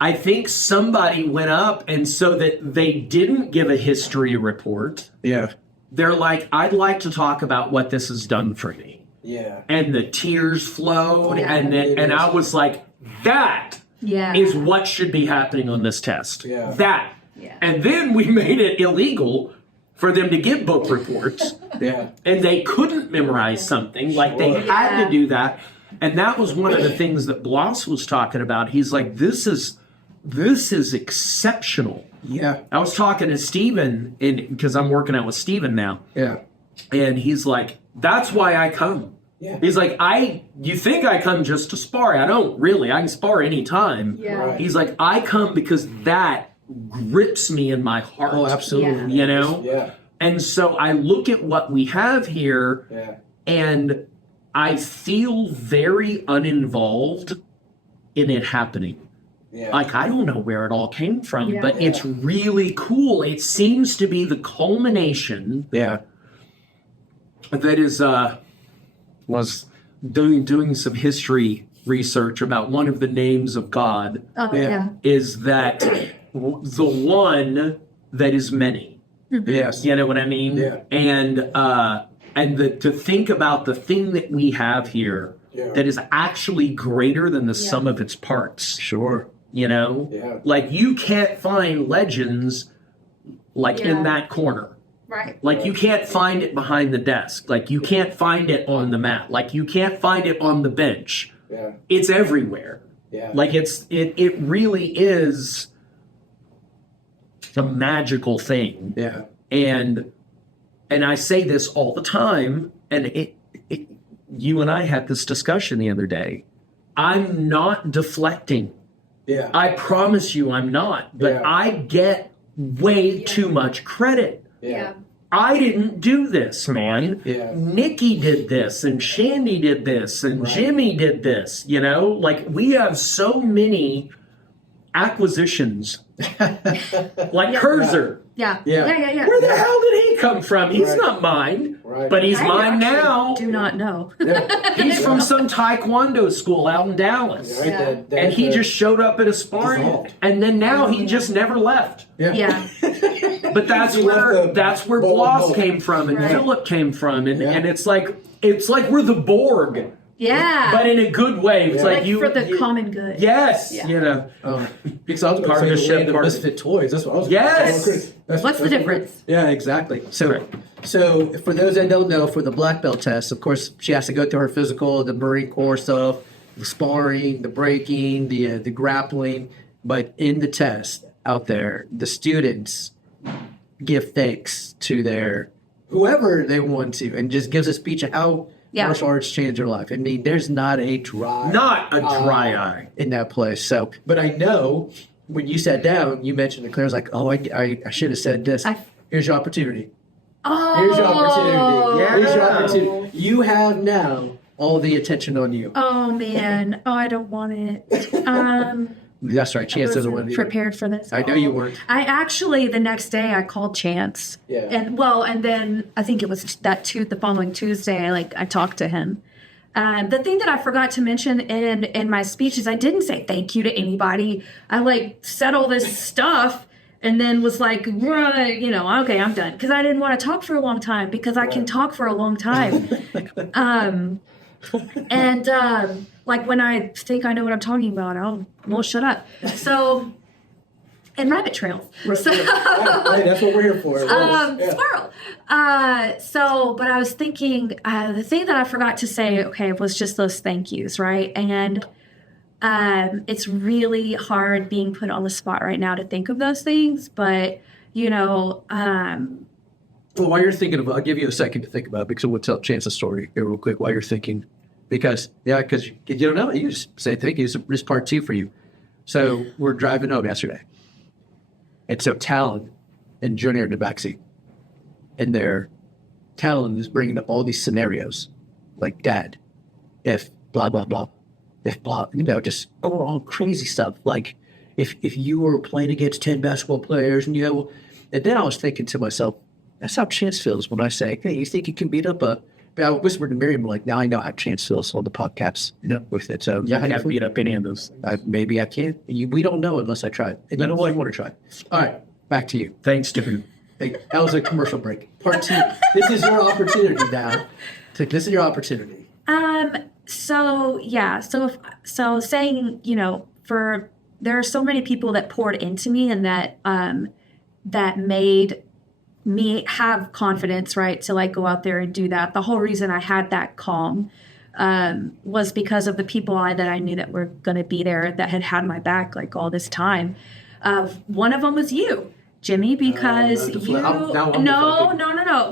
I think somebody went up, and so that they didn't give a history report, Yeah. they're like, I'd like to talk about what this has done for me. Yeah. And the tears flowed, and I was like, that Yeah. is what should be happening on this test. Yeah. That. Yeah. And then we made it illegal for them to give book reports, Yeah. and they couldn't memorize something. They had to do that. And that was one of the things that Bloss was talking about. He's like, this is exceptional. Yeah. I was talking to Steven, because I'm working out with Steven now. Yeah. And he's like, that's why I come. Yeah. He's like, you think I come just to spar? I don't really. I can spar anytime. Yeah. Right. He's like, I come because that grips me in my heart. Oh, absolutely. Yeah. And so I look at what we have here, Yeah. and I feel very uninvolved in it happening. Yeah. Like, I don't know where it all came from, Yeah. but it's really cool. It seems to be the culmination Yeah. that is was doing some history research about one of the names of God Oh, Yeah. yeah. is that the one that is many. Yes. You know what I mean? Yeah. And to think about the thing that we have here Yeah. that is actually greater than the Yeah. sum of its parts. Sure. You know, Yeah. like you can't find legends like Yeah. in that corner. Right. Like you can't find it behind the desk. Like you can't find it on the mat. Like you can't find it on the bench. Yeah. It's everywhere. Yeah. Like it really is a magical thing. Yeah. And I say this all the time, and it you and I had this discussion the other day. I'm not deflecting. Yeah. I promise you I'm not. But Yeah. I get way too much credit. Yeah. I didn't do this, man. Yeah. Nikki did this, and Shandy did this, and Right. Jimmy did this. You know, like we have so many acquisitions, like Kurzer. Yeah. Yeah. Yeah. Yeah. Where the hell did he come from? He's Right. not mine, Right. but he's I mine actually now. Do not know. He's from some Taekwondo school out in Dallas. Right, Yeah. And he just showed up at a sparring, Dissolved. and then now he just never left. Yeah. But that's He left where the that's where bowl of Bloss milk. came from, and Right. Philip came from, and, Yeah. and it's like we're the Borg, Yeah. but in a good way. It's Yeah. like like you for the you- common good. Yes, Yeah. you know. Because I was part of the Partnership, land of part- misfit toys. That's what I was. Yes! That's- What's the that's- difference? Yeah, exactly. So, Right. so for those that don't know, for the black belt test, of course, she has to go through her physical, the Marine Corps stuff, the sparring, the breaking, the grappling. But in the test out there, the students give thanks to their whoever they want to, and just gives a speech of how Yeah. martial arts changed their life. I mean, there's not a dry Not a dry eye. in that place. So, but I know when you sat down, you mentioned it. Claire was like, "Oh, I should have said this. Here's your opportunity. Oh. Here's your opportunity. Yeah. Here's your opportunity. You have now all the attention on you." Oh man. Oh, I don't want it. That's right. Chance doesn't want to. Prepared for this. I know you weren't. I actually the next day I called Chance. Yeah. And then I think it was the following Tuesday. I talked to him. The thing that I forgot to mention in my speech is I didn't say thank you to anybody. I said all this stuff and then was like, okay, I'm done, because I didn't want to talk for a long time, because I can talk for a long time. When I think I know what I'm talking about, well, shut up. So, and rabbit trails. So, Hey, that's what we're here for. Yeah. squirrel. But I was thinking, the thing that I forgot to say, was just those thank yous, right? And it's really hard being put on the spot right now to think of those things, but Well, while you're thinking about, I'll give you a second to think about it, because we'll tell Chance a story here real quick while you're thinking. Because you don't know, you just say thank you. This is part two for you. So we're driving home yesterday. And so Talon and Junior in the backseat. And Talon is bringing up all these scenarios. Like, Dad, if blah, blah, blah. If blah, just all crazy stuff. Like, if you were playing against 10 basketball players and and then I was thinking to myself, that's how Chance feels when I say, hey, you think you can beat up a... But I whispered to Miriam, now I know how Chance feels on the podcast with it. So I can't beat up any of those. maybe I can't. We don't know unless I try. And you don't want to try. All right, back to you. Thanks, dude. Hey, that was a commercial break. Part two. This is your opportunity now. This is your opportunity. So saying, there are so many people that poured into me and that made me have confidence, right, to go out there and do that. The whole reason I had that calm was because of the people that I knew that were going to be there, that had my back all this time. One of them was you, Jimmy, because I'm no.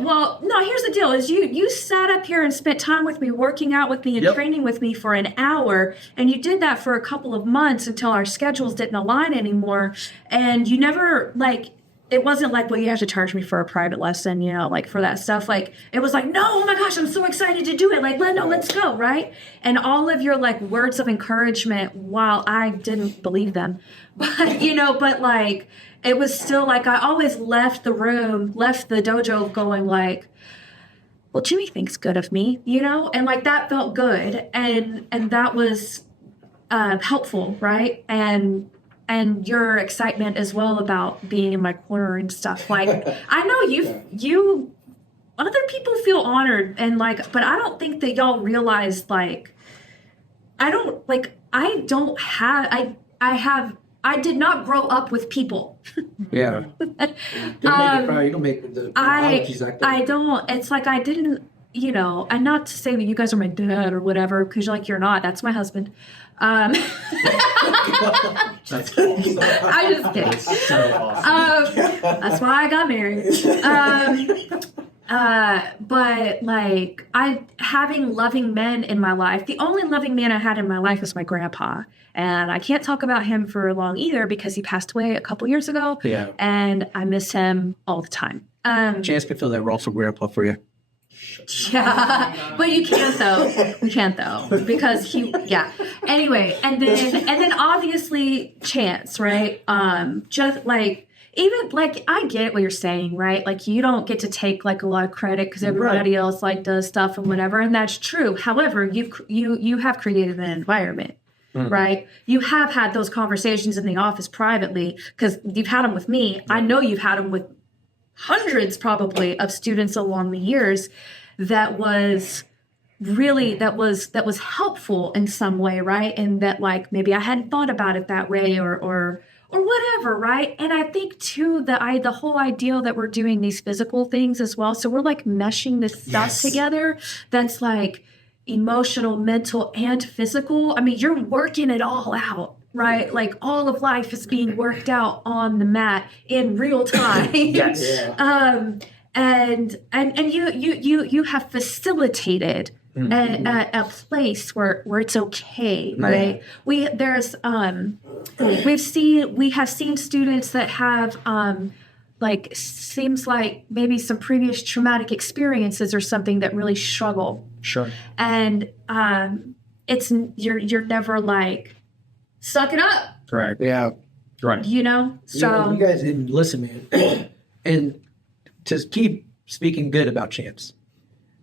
Well, no, here's the deal: is you sat up here and spent time with me, working out with me and training with me for an hour, and you did that for a couple of months until our schedules didn't align anymore, and you never it wasn't like, well, you have to charge me for a private lesson, you know, like for that stuff. Like, it was like, no, oh my gosh, I'm so excited to do it. Like, let's go, right? And all of your like words of encouragement, while I didn't believe them, but, you know, but like, it was still like, I always left the dojo going like, well, Jimmy thinks good of me, you know? And like, that felt good. And that was helpful, right? And your excitement as well about being in my corner and stuff. Like, I know you other people feel honored and like, but I don't think that y'all realize like, I did not grow up with people. Yeah. You don't make the analogies like that. I don't, it's like, I didn't, you know, and not to say that you guys are my dad or whatever, because like, you're not, that's my husband. I'm just kidding. So awesome. That's why I got married. But like having loving men in my life, the only loving man I had in my life was my grandpa. And I can't talk about him for long either because he passed away a couple years ago. Yeah. And I miss him all the time. Chance can fill that role for grandpa for you. Yeah, but you can't though, because Anyway, and then obviously Chance, right? Just like, even like, I get what you're saying, right? Like, you don't get to take like a lot of credit because everybody else like does stuff and whatever, and that's true. However, you have created an environment. Right? You have had those conversations in the office privately because you've had them with me. I know you've had them with hundreds probably of students along the years. That was helpful in some way, right? And that like maybe I hadn't thought about it that way or whatever, right? And I think too that the whole idea that we're doing these physical things as well. So we're like meshing this stuff together that's like emotional, mental, and physical. I mean, you're working it all out. Right? Like all of life is being worked out on the mat in real time. Yes. And you have facilitated a place where it's okay, right? We have seen students that have like seems like maybe some previous traumatic experiences or something that really struggle. Sure. And it's you're never like, suck it up. Correct. Yeah. Right. You know? So You guys didn't listen, man. And to keep speaking good about Chance,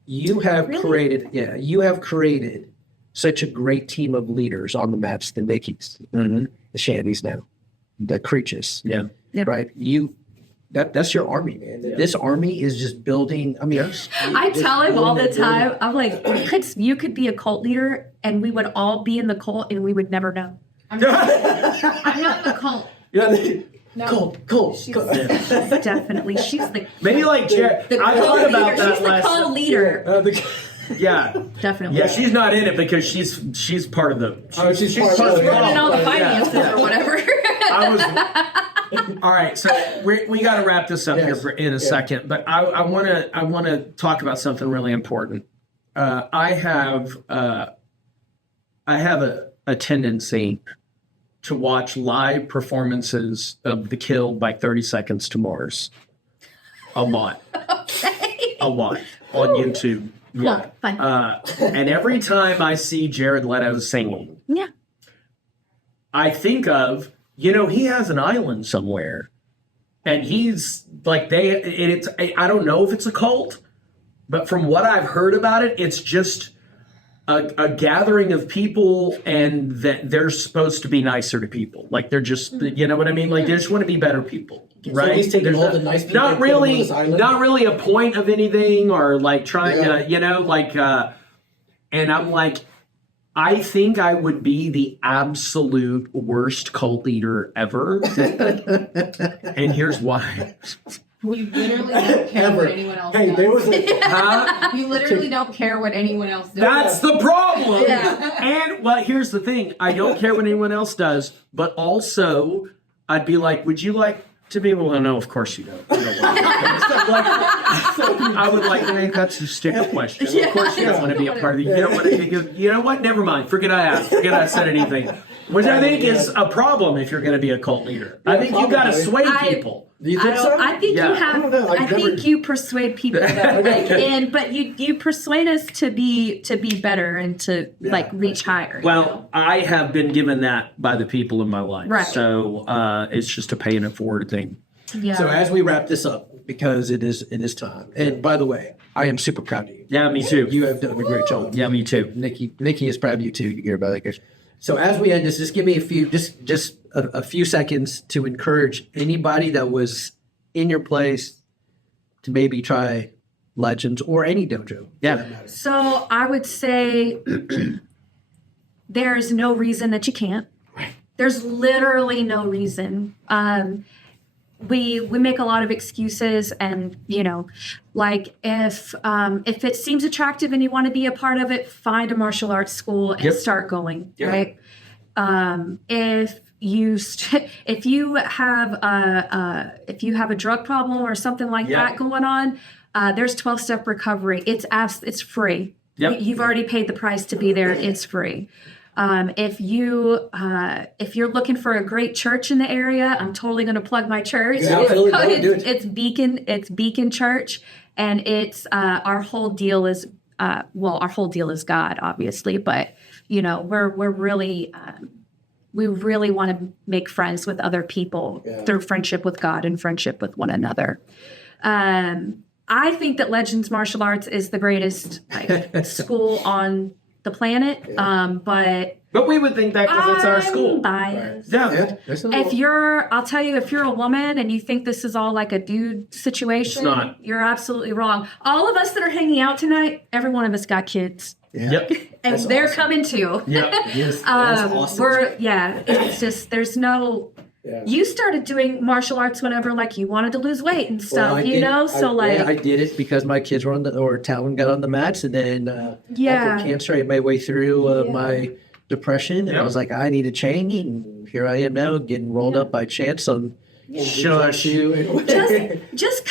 you have created such a great team of leaders on the mats, the Nickies, the Shandies now, the Creaches. Yeah. Yep. Right. That's your army, man. This army is just building. I mean, I tell him all the time, I'm like, you could be a cult leader and we would all be in the cult and we would never know. I'm not the cult. No. Cool. Definitely. She's the Maybe like Jared. I cult thought leader. about that She's the last. cult leader. Yeah. Definitely. Yeah, she's not in it because she's part of the. She's part of the Running all the problem. finances or whatever. All right, so we got to wrap this up here in a second, but I want to talk about something really important. I have a tendency to watch live performances of The Kill by 30 Seconds to Mars. A lot. A lot on YouTube. Cool. Fun. And every time I see Jared Leto singing, Yeah. I think of, he has an island somewhere. And he's like, I don't know if it's a cult, but from what I've heard about it, it's just a gathering of people, and that they're supposed to be nicer to people. Like they're just, you know what I mean? Like they just want to be better people, right? he's taking There's all the nice people not and put them on really, this island? not really a point of anything, or like trying to, and I'm like, I think I would be the absolute worst cult leader ever. And here's why. We literally don't care what anyone else does. There was We literally don't care what anyone else does. That's the problem. Yeah. And here's the thing. I don't care what anyone else does, but also I'd be like, would you like to be able to know? Of course you don't. You don't want to. I would like to think that's a stupid question. Of course you don't want to be a part of it. You don't want to. You know what? Never mind. Forget I asked. Forget I said anything. Which I think is a problem if you're going to be a cult leader. I think you got to sway people. Do you think so? I think Yeah. you have. I don't know, I've I never- think you persuade people, though, like, but you persuade us to be better and to like reach higher. you know? Well, I have been given that by the people in my life. Right. So it's just a paying it forward thing. yeah. So as we wrap this up, because it is time. And by the way, I am super proud of you. Yeah, me too. You have done a great job. Yeah, me too. Nikki is proud of you too. You hear about it. So as we end this, just give me just a few seconds to encourage anybody that was in your place to maybe try Legends or any dojo. Yeah. So I would say there's no reason that you can't. There's literally no reason. We make a lot of excuses, and like if it seems attractive and you want to be a part of it, find a martial arts school and Yep. start going. Yep. Right. If you have a drug problem or something like Yeah. that going on, there's 12-step recovery. It's free. Yep. You've already paid the price to be there. It's free. If you're looking for a great church in the area, I'm totally going to plug my church. Yeah, absolutely. Go do it. It's Beacon Church, and it's our whole deal is our whole deal is God, obviously, but we're really we really want to make friends with other people through friendship with God and friendship with one another. I think that Legends Martial Arts is the greatest school on the planet, But we would think that because it's our school. I'm biased. Yeah. I'll tell you, if you're a woman and you think this is all like a dude situation, It's not. you're absolutely wrong. All of us that are hanging out tonight, every one of us got kids, Yep. and That's they're awesome. coming too. Yep. Yes, that's awesome. It's just there's no. Yeah. You started doing martial arts whenever like you wanted to lose weight and stuff, I did- I did it because my kids were Talon got on the mats, and then Yeah. after cancer, I made my way through my depression, and I Yeah. was like, I need a change, and here I am now, getting rolled up by Chance on Shush. just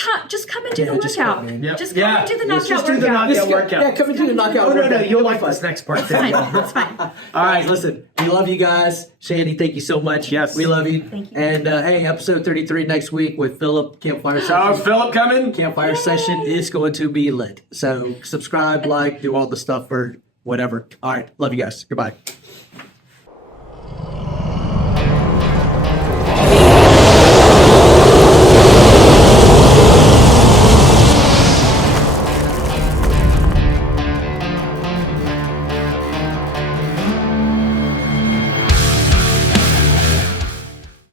come and do the just come, workout. man. Yep. Just come and do the Let's knockout just do the workout. knockout workout. Yeah, come and do the knockout. Oh, no, workout. you'll like this next part. too. That's fine. All right, listen, we love you guys. Sandy, thank you so much. Yes. We love you. Thank you. And hey, episode 33 next week with Philip Campfire Oh, Session. Philip coming? Campfire Session is going to be lit. So subscribe, like, do all the stuff or whatever. All right, love you guys. Goodbye.